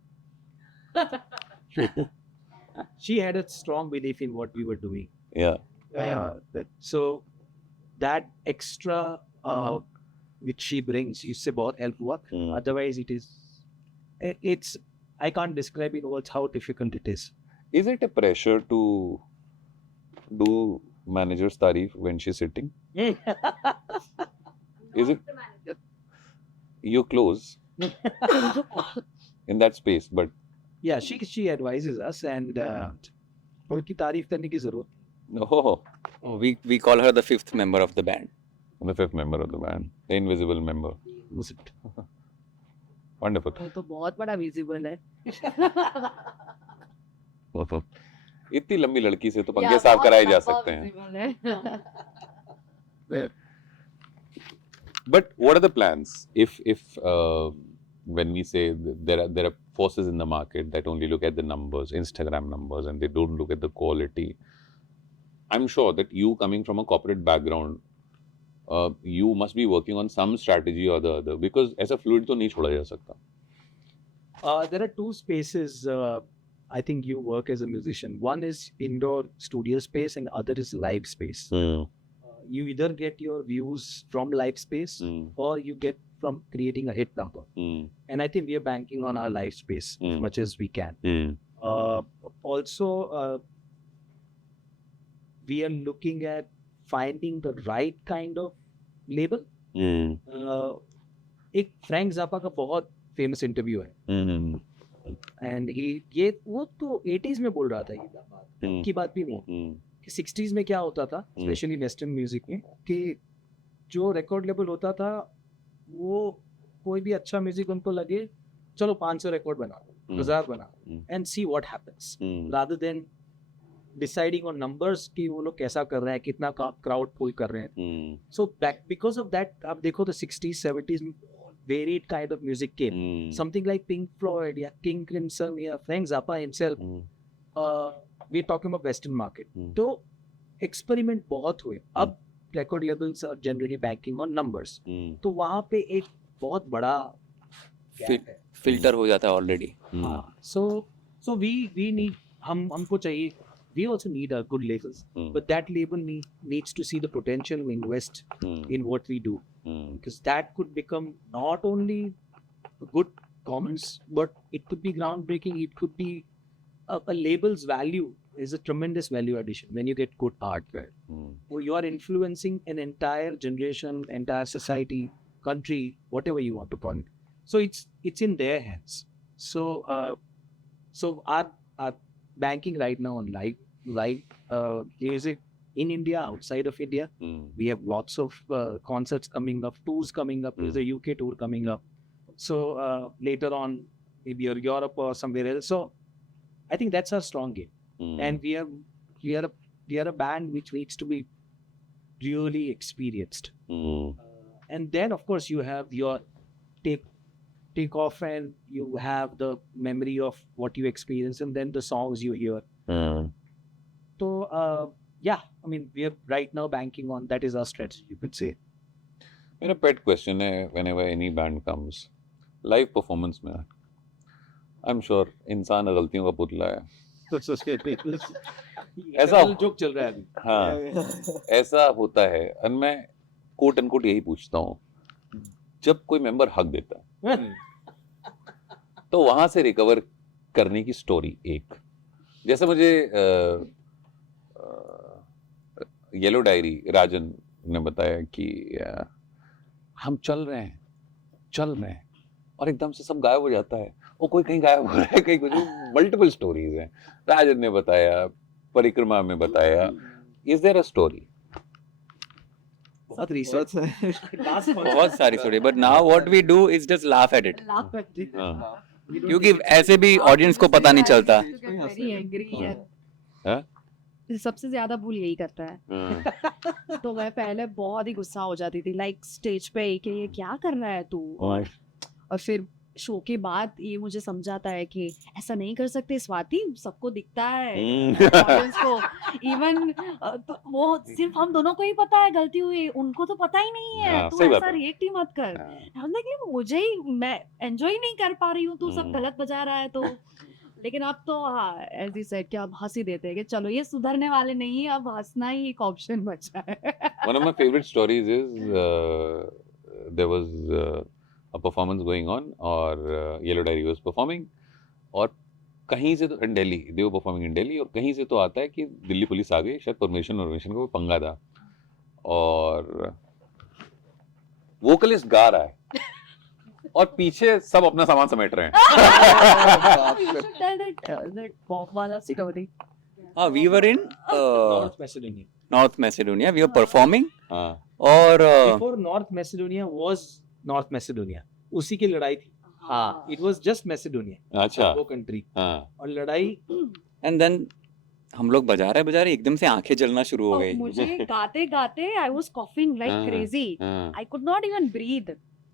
She had a strong belief in what we were doing. Yeah. So that extra which she brings, इससे बहुत help हुआ. Otherwise, it's I can't describe in words how difficult it is. Is it a pressure to do manager's tarif when she's sitting? Is it? You're close in that space, but Yeah, she advises us, and उनकी तारीफ करने की जरूरत. no. Oh, we call her the fifth member of the band. The fifth member of the band, the invisible member. Was it? Wonderful. वो तो बहुत बड़ा visible है. इतनी लंबी लड़की से तो पंखे साफ कराए जा सकते हैं. But what are the plans if when we say there are forces in the market that only look at the numbers, Instagram numbers, and they don't look at the quality? I'm sure that you coming from a corporate background, you must be working on some strategy or the other, because ऐसा fluid तो नहीं छोड़ा जा सकता. There are two spaces. I think you work as a musician. One is indoor studio space, and other is live space. You either get your views from live space, or you get from creating a hit number. And I think we are banking on our live space as much as we can. Also, we are looking at finding the right kind of label. एक Frank ज़ापा का बहुत famous interview है, and ये वो तो 80s में बोल रहा था, ये बात की बात भी नहीं कि 60s में क्या होता था, स्पेशली वेस्टर्न म्यूजिक में, कि जो रिकॉर्ड लेबल होता था वो कोई भी अच्छा म्यूजिक उनको लगे, चलो 500 रिकॉर्ड बना लो, 1000 बना लो, and see what happens, rather than deciding on numbers कि वो लोग कैसा कर रहे हैं, कितना क्राउड पुल कर रहे हैं. सो बिकॉज ऑफ दैट आप देखो तो 60s 70s में varied kind of music came. Something like Pink Floyd, yeah, King Crimson, yeah, Frank Zappa himself. We're talking about Western market. तो experiment बहुत हुए. अब record labels are generally banking on numbers. तो वहाँ पे एक बहुत बड़ा gap है. Filter हो जाता है already. So we need, हमको चाहिए, we also need a good labels. But that label needs to see the potential and invest in what we do. Because that could become not only a good commerce, but it could be groundbreaking. It could be a label's value is a tremendous value addition when you get good art there. So you are influencing an entire generation, entire society, country, whatever you want to call it. So it's in their hands. So our banking right now on live music in India, outside of India. We have lots of concerts coming up, tours coming up. There's a UK tour coming up. So later on, maybe Europe or somewhere else. So I think that's our strong game. And we are a band which needs to be really experienced. And then of course you have your take off, and you have the memory of what you experience, and then the songs you hear. So yeah, I mean, we are right now banking on that is our strategy, you could say. मेरा pet question है, whenever any band comes, live performance में, I'm sure इंसान गलतियों का पुतला है. ऐसा joke चल रहा है अभी. हाँ, ऐसा होता है. और मैं कोट अनकोट यही पूछता हूँ, जब कोई मेंबर हक देता है, तो वहां से रिकवर करने की स्टोरी एक, जैसे मुझे येलो डायरी राजन ने बताया कि हम चल रहे हैं और एकदम से सब गायब हो जाता है, और कोई कहीं गायब हो रहा है, कहीं कुछ, मल्टीपल स्टोरीज हैं. राजन ने बताया, परिक्रमा में बताया. Is there a story? बहुत रिसर्च है. बहुत सारी story, but now what we do is just laugh at it, क्योंकि ऐसे भी ऑडियंस को पता नहीं चलता. Very angry है. हाँ? सबसे ज्यादा भूल यही करता है. तो मैं पहले बहुत ही गुस्सा हो जाती थी, लाइक स्टेज पे कि ये क्या कर रहा है तू, और फिर शो के बाद ये मुझे समझाता है कि ऐसा नहीं कर सकते स्वाति, सबको दिखता है, ऑडियंस को, इवन तो वो सिर्फ हम दोनों को ही पता है गलती हुई, उनको तो पता ही नहीं है. तू ऐसा रिएक्ट ही मत कर. हम देख मुझे ही, मैं एंजॉय नहीं कर पा रही हूँ, तू सब गलत बजा रहा है. लेकिन अब तो हाँ एज यू सेड कि अब हंस ही देते हैं कि चलो ये सुधरने वाले नहीं है, अब हंसना ही एक ऑप्शन बचा है. One of my favorite stories is there was a performance going on और Yellow Diary was performing और कहीं से तो Delhi they were performing in Delhi और कहीं से तो आता है कि दिल्ली पुलिस आ गई, शायद परमिशन को पंगा था और वोकलिस्ट गा रहा है और पीछे सब अपना सामान समेट रहे हैं. that pop वाला story. We were in North Macedonia. North Macedonia. We were performing हाँ. और Before North Macedonia was North Macedonia. उसी की लड़ाई थी. हाँ, it was just Macedonia. अच्छा. वो कंट्री. हाँ. और लड़ाई and then हम लोग बजा रहे एकदम से आंखें जलना शुरू हो और गई. मुझे गाते गाते I was coughing like हाँ, crazy. हाँ. I could not even breathe.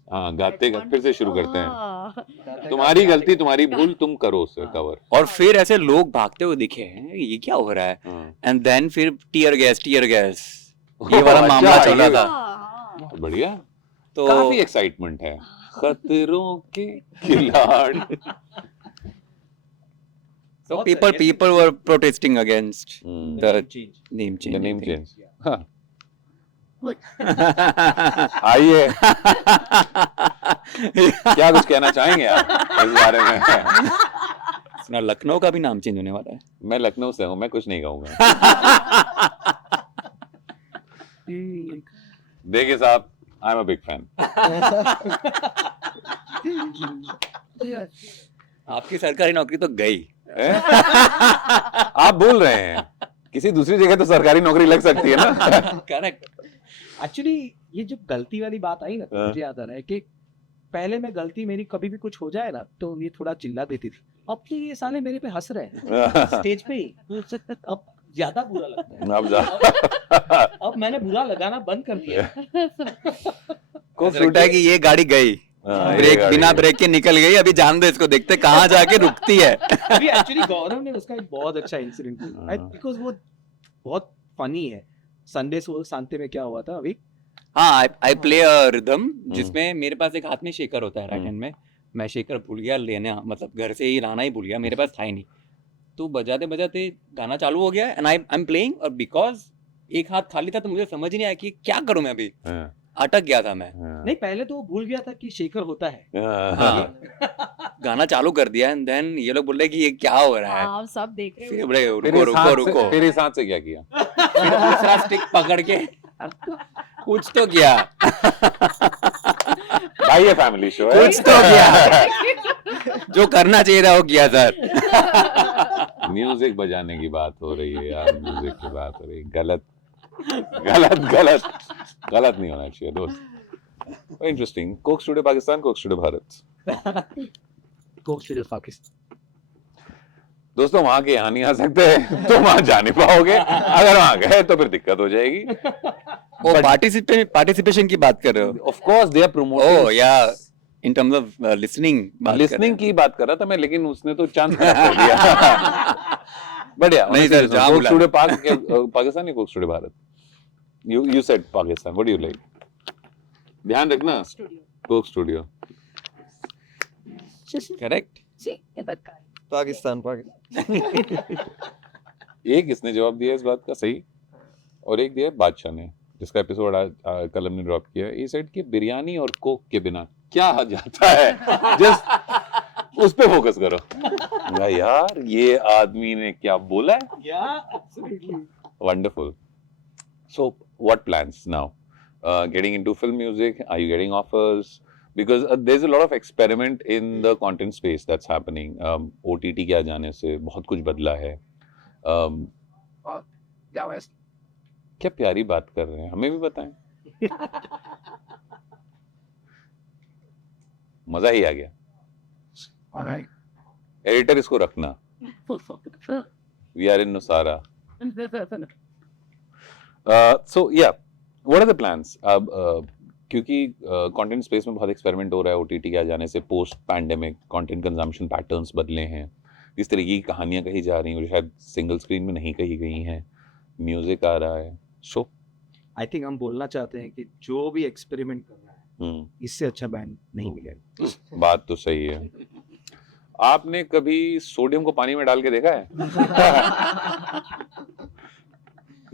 हाँ, गाते गाते फिर से शुरू करते हैं. हाँ. तुम्हारी गलती, तुम्हारी भूल, तुम करो उससे कवर. और फिर ऐसे लोग भागते हुए दिखे हैं, ये क्या हो रहा है? हाँ. एंड देन फिर टीयर गैस ये वाला मामला अच्छा, चला ये- था. हाँ. बढ़िया. तो काफी एक्साइटमेंट है. खतरों के खिलाड़ी. so people were protesting against Hmm. the change. name The change. name change. हाँ. आइए, क्या कुछ कहना चाहेंगे आप इस बारे में? सुना लखनऊ का भी नाम चेंज होने वाला है. मैं लखनऊ से हूँ, मैं कुछ नहीं कहूँगा. देखिए साहब, I am a big fan. आपकी सरकारी नौकरी तो गई. आप बोल रहे हैं किसी दूसरी जगह तो सरकारी नौकरी लग सकती है ना. करेक्ट. एक्चुअली ये जो गलती वाली बात आई ना, तो हाँ. मुझे याद आ रहा है कि पहले मैं गलती मेरी कभी भी कुछ हो जाए ना तो ये थोड़ा चिल्ला देती थी. अब तो ये साले मेरे पे हंस रहे हैं स्टेज पे ही. अब ज्यादा बुरा लगता है. अब जा. अब मैंने बुरा लगाना बंद कर दिया. को लगता है कि ये गाड़ी गई, हाँ, ये ब्रेक गाड़ी बिना है. ब्रेक के निकल गई. अभी जान दो इसको, देखते कहाँ जाके रुकती है. अभी एक्चुअली गौरव ने उसका एक बहुत अच्छा इंसिडेंट हाँ. बिकॉज वो बहुत फनी है. संडे सो सांते में क्या हुआ था अभी, हाँ, आई प्ले अ रिदम जिसमें मेरे पास एक हाथ में शेकर होता है राइट हैंड में. मैं शेकर भूल गया लेने, मतलब घर से ही लाना ही भूल गया, मेरे पास था ही नहीं. तो बजाते बजाते गाना चालू हो गया एंड आई एम प्लेइंग, और बिकॉज एक हाथ खाली था तो मुझे समझ नहीं आया कि क्या करूं मैं अभी. हाँ, अटक गया था मैं. हाँ. नहीं पहले तो वो भूल गया था कि शेखर होता है. हाँ. गाना चालू कर दिया एंड देन ये लोग बोल रहे कि ये क्या हो रहा है. हाँ, सब देख रहे फिर हो. बोले फिर रुको इस रुको हाथ रुको. से, फिर इस हाथ से क्या किया? फिर दूसरा स्टिक पकड़ के कुछ तो किया. भाई ये फैमिली शो है. कुछ तो किया जो करना चाहिए था वो किया सर. म्यूजिक बजाने की बात हो रही है यार, म्यूजिक की बात हो रही है. गलत गलत गलत गलत नहीं होना चाहिए दोस्त. Interesting. Coke studio Pakistan, Coke studio Bharat. Coke studio Pakistan. दोस्तों वहां के यहाँ नहीं आ सकते तो वहां जा नहीं पाओगे. अगर वहां गए तो फिर दिक्कत हो जाएगी. वो पार्टिसिपेशन की बात कर रहे हो? Of course they are promoting. Oh yeah in terms of listening listening की बात कर रहा था मैं, लेकिन उसने तो चांस खराब कर दिया. बढ़िया. नहीं सर, जहाँ कोक बुला. स्टूडियो पाकिस्तान या Coke studio Bharat? You said Pakistan. What do you like? ध्यान रखना, Coke studio. Correct. Pakistan Pakistan. एक इसने जवाब दिया इस बात का सही, और एक दिया बादशाह ने, जिसका एपिसोड आज कल हमने ड्रॉप किया है. ये सेड कि बिरयानी और कोक के बिना क्या जाता है. जस्ट उस पे फोकस करो. यार ये आदमी ने क्या बोला है. Wonderful. So what plans now? Getting into film music, are you getting offers? Because there's a lot of experiment in the content space that's happening. OTT के आ जाने से बहुत कुछ बदला है. क्या प्यारी बात कर रहे हैं, हमें भी बताएं. मजा ही आ गया. एडिटर इसको रखना. We are in Nusara. So yeah, what are the plans? अब क्योंकि कंटेंट स्पेस में बहुत एक्सपेरिमेंट हो रहा है OTT के आ जाने से. Post pandemic content consumption patterns बदले हैं. इस तरह की कहानियां कही जा रही हैं जो शायद सिंगल स्क्रीन में नहीं कही गई हैं. म्यूजिक आ रहा है. सो आई थिंक हम बोलना चाहते हैं कि जो भी एक्सपेरिमेंट कर रहा है इससे अच्छा बैंड नहीं मिलेगा. बात तो सही है. आपने कभी सोडियम को पानी में डाल के देखा है?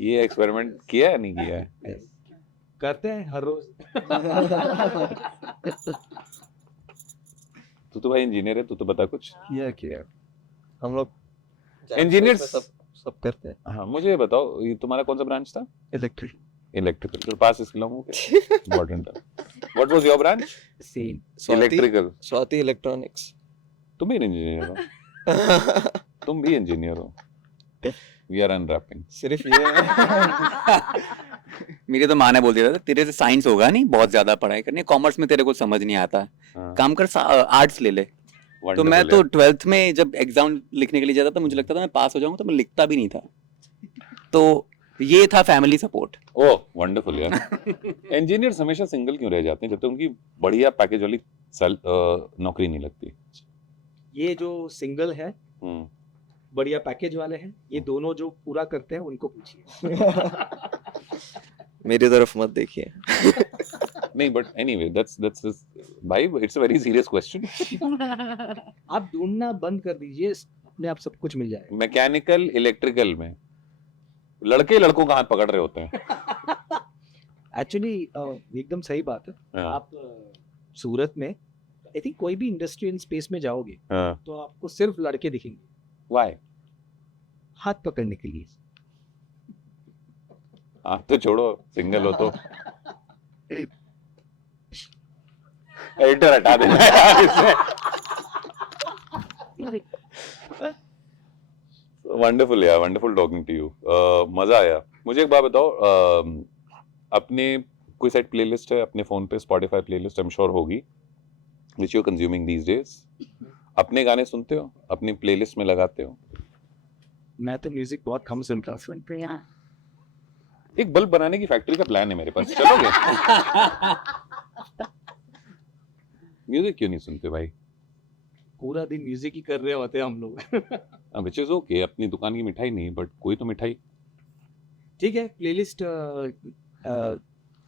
ये एक्सपेरिमेंट किया है नहीं किया है? करते हैं हर रोज। तू तो भाई इंजीनियर है, तू तो बता कुछ। किया हम लोग Engineers- सब करते हैं हाँ मुझे ये बताओ, ये तुम्हारा कौन सा ब्रांच था? Electric electrical. तो पास इसलिए हूँ इम्पोर्टेंट था। What was your branch? Same. Electrical. Swati electronics तुम भी इंजीनियर हो? तुम भी इंजीनियर हो? We are unwrapping. सिर्फ ये मेरे तो माँ ने बोल दिया था तेरे से साइंस होगा नहीं, बहुत ज्यादा पढ़ाई करनी है, कॉमर्स में तेरे को समझ नहीं आता, हाँ, काम कर आर्ट्स ले ले। तो मैं तो 12th में जब एग्जाम लिखने के लिए जाता था, मुझे लगता था मैं पास हो जाऊंगा, तो मैं लिखता भी नहीं था। तो ये था फैमिली सपोर्ट। ओह वंडरफुल यार। इंजीनियर्स हमेशा सिंगल क्यों रह जाते हैं जब तक उनकी बढ़िया पैकेज वाली नौकरी नहीं लगती? ये जो सिंगल है, हम्म, बढ़िया पैकेज वाले हैं, ये दोनों जो पूरा करते हैं उनको पूछिए। मेरी तरफ मत देखिए। नहीं बट एनीवे दैट्स भाई it's a very serious question. आप ढूंढना बंद कर दीजिए, अपने आप सब कुछ मिल जाएगा। मैकेनिकल इलेक्ट्रिकल में लड़के लड़कों का हाथ पकड़ रहे होते हैं। एक्चुअली एकदम सही बात है। हाँ, आप सूरत में आई थिंक कोई भी इंडस्ट्रियल स्पेस में जाओगे हाँ, तो आपको सिर्फ लड़के दिखेंगे why? हाथ पकड़ने के लिए। हाथ तो छोड़ो, सिंगल हो तो एडिटर हटा देना यार इससे। वंडरफुल यार, वंडरफुल टॉकिंग टू यू। मजा आया। मुझे एक बात बताओ, अपने कोई सेट प्लेलिस्ट है अपने फोन पे? Spotify playlist I am sure होगी which you are consuming these days. अपने गाने सुनते हो, अपनी प्लेलिस्ट में लगाते हो? मैं तो म्यूजिक बहुत कम सुनता हूँ। एक बल्ब बनाने की फैक्ट्री का प्लान है मेरे पास, चलोगे? म्यूजिक क्यों नहीं सुनते भाई? पूरा दिन म्यूजिक ही कर रहे होते हैं हम लोग। विच इज ओके, अपनी दुकान की मिठाई नहीं बट कोई तो मिठाई। ठीक है, playlist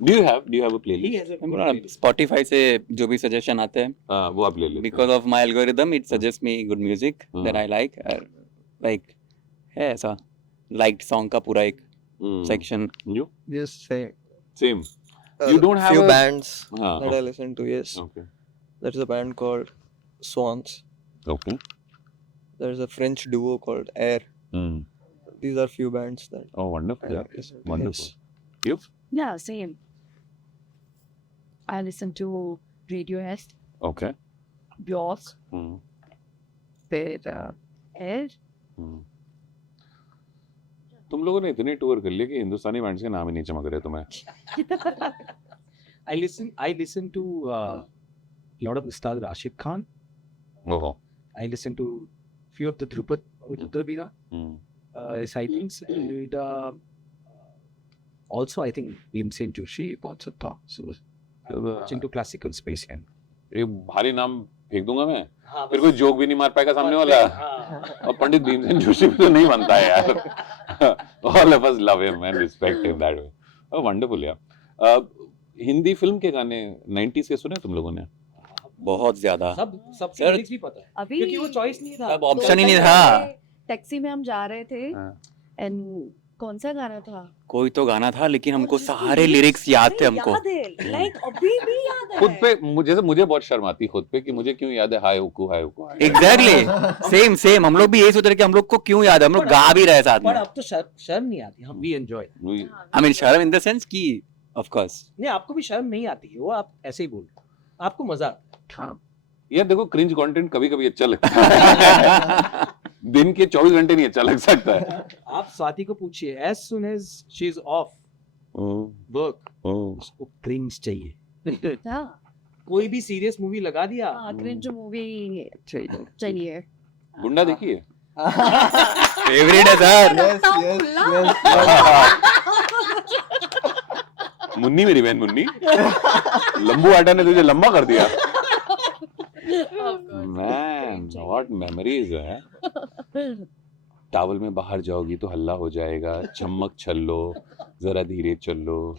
do you have a playlist? Spotify से जो भी सजेशन आते हैं, हाँ वो आप ले लेते because of my algorithm it suggest me good music हाँ। That I like. लाइक है ऐसा लाइक्ड सॉन्ग का पूरा एक हो। Section. You? Yes, same. Same. You don't have few a- bands हाँ, that I listen to. Yes, okay. there's a band called Swans. Okay. There's a French duo called Air. Hmm. These are few bands that Oh, wonderful. I Yeah. listen to. Wonderful. Yes. You? Yeah, same. I listen to Radiohead, Okay. Bjork, Hmm. फिर Air. Hmm. तुम लोगों ने इतने tour कर लिए कि हिंदुस्तानी bands के नाम ही नहीं चमक रहे तुम्हें। I listen to lot of Ustad Rashid Khan. ओहो। I listen to few of the Drupad Veera. Hmm. Sightings. And, also I think Bhimsen Joshi बहुत सब था. So much into classical space and. एक भारी नाम फेंक दूंगा मैं, फिर कोई जोक भी नहीं मार पाएगा सामने वाला। और पंडित भीमसेन जोशी भी तो नहीं बनता है यार। All of us love him and respect him that way. Oh, wonderful यार। हिंदी फिल्म के गाने 90s के सुने तुम लोगों ने? बहुत ज्यादा। सब Sir, lyrics भी पता है अभी क्योंकि वो चॉइस नहीं था। अब ऑप्शन ही नहीं था। टैक्सी में हम जा रहे थे हाँ। एंड कौन सा गाना था? कोई तो गाना था लेकिन हमको और जिसके सारे लिरिक्स याद थे हमको। याद है, लाइक अभी भी याद है। खुद पे मुझे बहुत शर्म आती खुद पे कि मुझे क्यों याद है हाय हुकू हाय हुकू। एग्जैक्टली सेम हम लोग भी यही सोच रहे कि हम लोग को क्यों याद है, हम लोग गा भी रहे साथ में। पर अब तो शर्म नहीं आती, हम भी एंजॉय। आई मीन शर्म इन द सेंस कि ऑफ कोर्स नहीं, आपको भी शर्म नहीं आती है, वो आप ऐसे ही बोल, आपको मजा आता है। यार देखो क्रिंज कंटेंट कभी कभी अच्छा लगता है। दिन के 24 घंटे नहीं अच्छा लग सकता है। आप स्वाति को पूछिए, as soon as she is off work उसको क्रिंज चाहिए। हाँ, कोई भी सीरियस मूवी लगा दिया, हाँ, क्रिंज मूवी चाहिए। गुंडा देखिए। फेवरेट है sir. Yes, yes, yes. Munni मेरी बहन मुन्नी। लंबू आटा ने तुझे लंबा कर दिया। मैन व्हाट मेमोरीज है। टावल में बाहर जाओगी तो हल्ला हो जाएगा, चमक छल्लो, जरा धीरे चलो,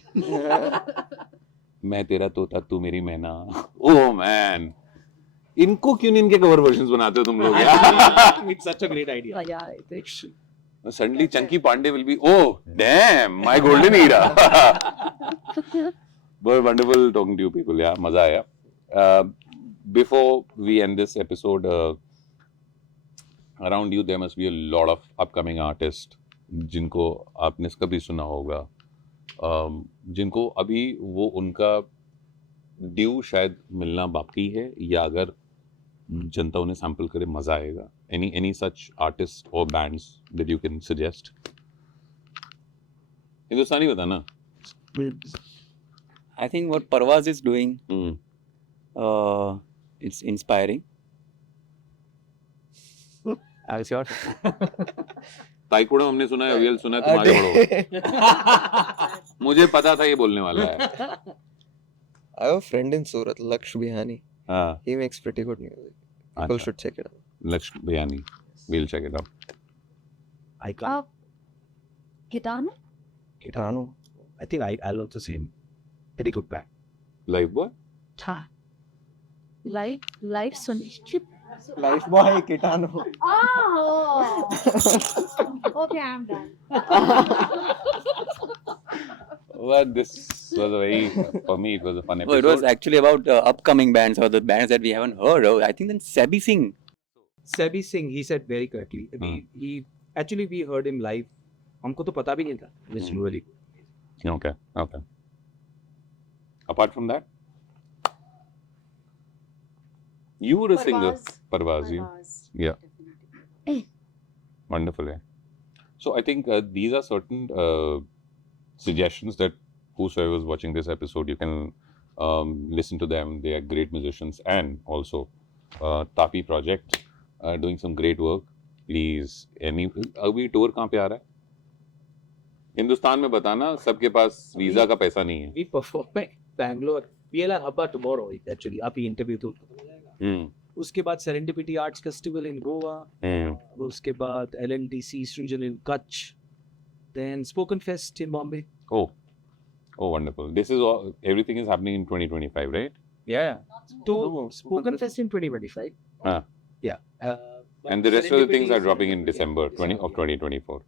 मैं तेरा तोता तू मेरी मैना। ओह मैन इनको क्यों नहीं इनके कवर वर्जन्स बनाते हो तुम लोग यार? It's such a great idea. Yeah, I think. Suddenly Chunky Pandey will be, oh damn, my golden era. But wonderful talking to you people. Yeah, मजा आया. Before we end this episode, around you there must be a lot of upcoming artists जिनको आपने कभी सुना होगा, जिनको अभी वो उनका ड्यू शायद मिलना बाकी है, या अगर जनता उन्हें सैंपल करे मजा आएगा. Any such artists or bands that you can suggest? हिंदुस्तानी बता ना. I think what Parvaz is doing, Hmm. it's inspiring. I was sure. ताइकोड़ो हमने सुना है, अवियल सुना है, तुम आगे बढ़ो. मुझे पता था ये बोलने वाला है. I have a friend in Surat, Laksh Bihani. हाँ, He makes pretty good music. People अच्छा. should check it out. लक्ष्य बयानी, we'll check it out. I can't. Gitana? Kitano. I think I'll also say pretty good band. Live boy. था. Life सुनिश्चित. Life boy, Kitano. Oh! Okay, I'm done. Well, this was a very, for me, it was a fun Oh, episode. it was actually about upcoming bands or the bands that we haven't heard of. I think then Sebi Singh. Sebi Singh, he said very correctly. He actually we heard him live. हमको तो पता भी नहीं था. It's really good. Okay, okay. Apart from that, you were a singer. Parvaz, you. Yeah. Wonderful, yeah. So I think these are certain suggestions that whosoever is watching this episode, you can listen to them. They are great musicians, and also Tapi Project doing some great work. Please, अभी tour कहाँ पे आ रहा है? हिंदुस्तान में बताना, सबके पास visa का पैसा नहीं है. We perform in Bangalore. PLR Hubba tomorrow actually. अभी interview तो. उसके बाद Serendipity Arts Festival in Goa. उसके बाद LNDC Srijan in Kutch. Then Spoken Fest in Bombay. Oh, wonderful. This is all, everything is happening in 2025, right? Yeah. So Spoken Fest in 2025. Yeah. And the rest of the things are dropping in December 2024.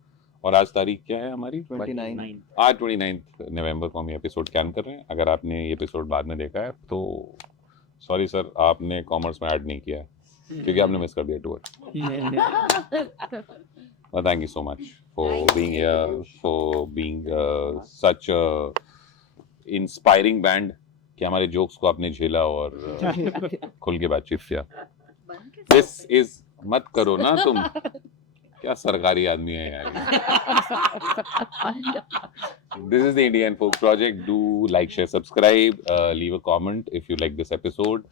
और आज तारीख क्या है हमारी? 29. आज 29 नवंबर को हम ये एपिसोड कैन कर रहे हैं. अगर आपने ये एपिसोड बाद में देखा है तो सॉरी सर, आपने कॉमर्स में ऐड नहीं किया है क्योंकि आपने मिस कर दिया tour. Thank you so much for being here, for being such a inspiring band कि हमारे जोक्स को आपने झेला और खुल के बातचीत किया. This is मत करो ना तुम, क्या सरकारी आदमी है यार. This is the Indian Folk Project. Do like, share, subscribe, leave a comment if you like this episode.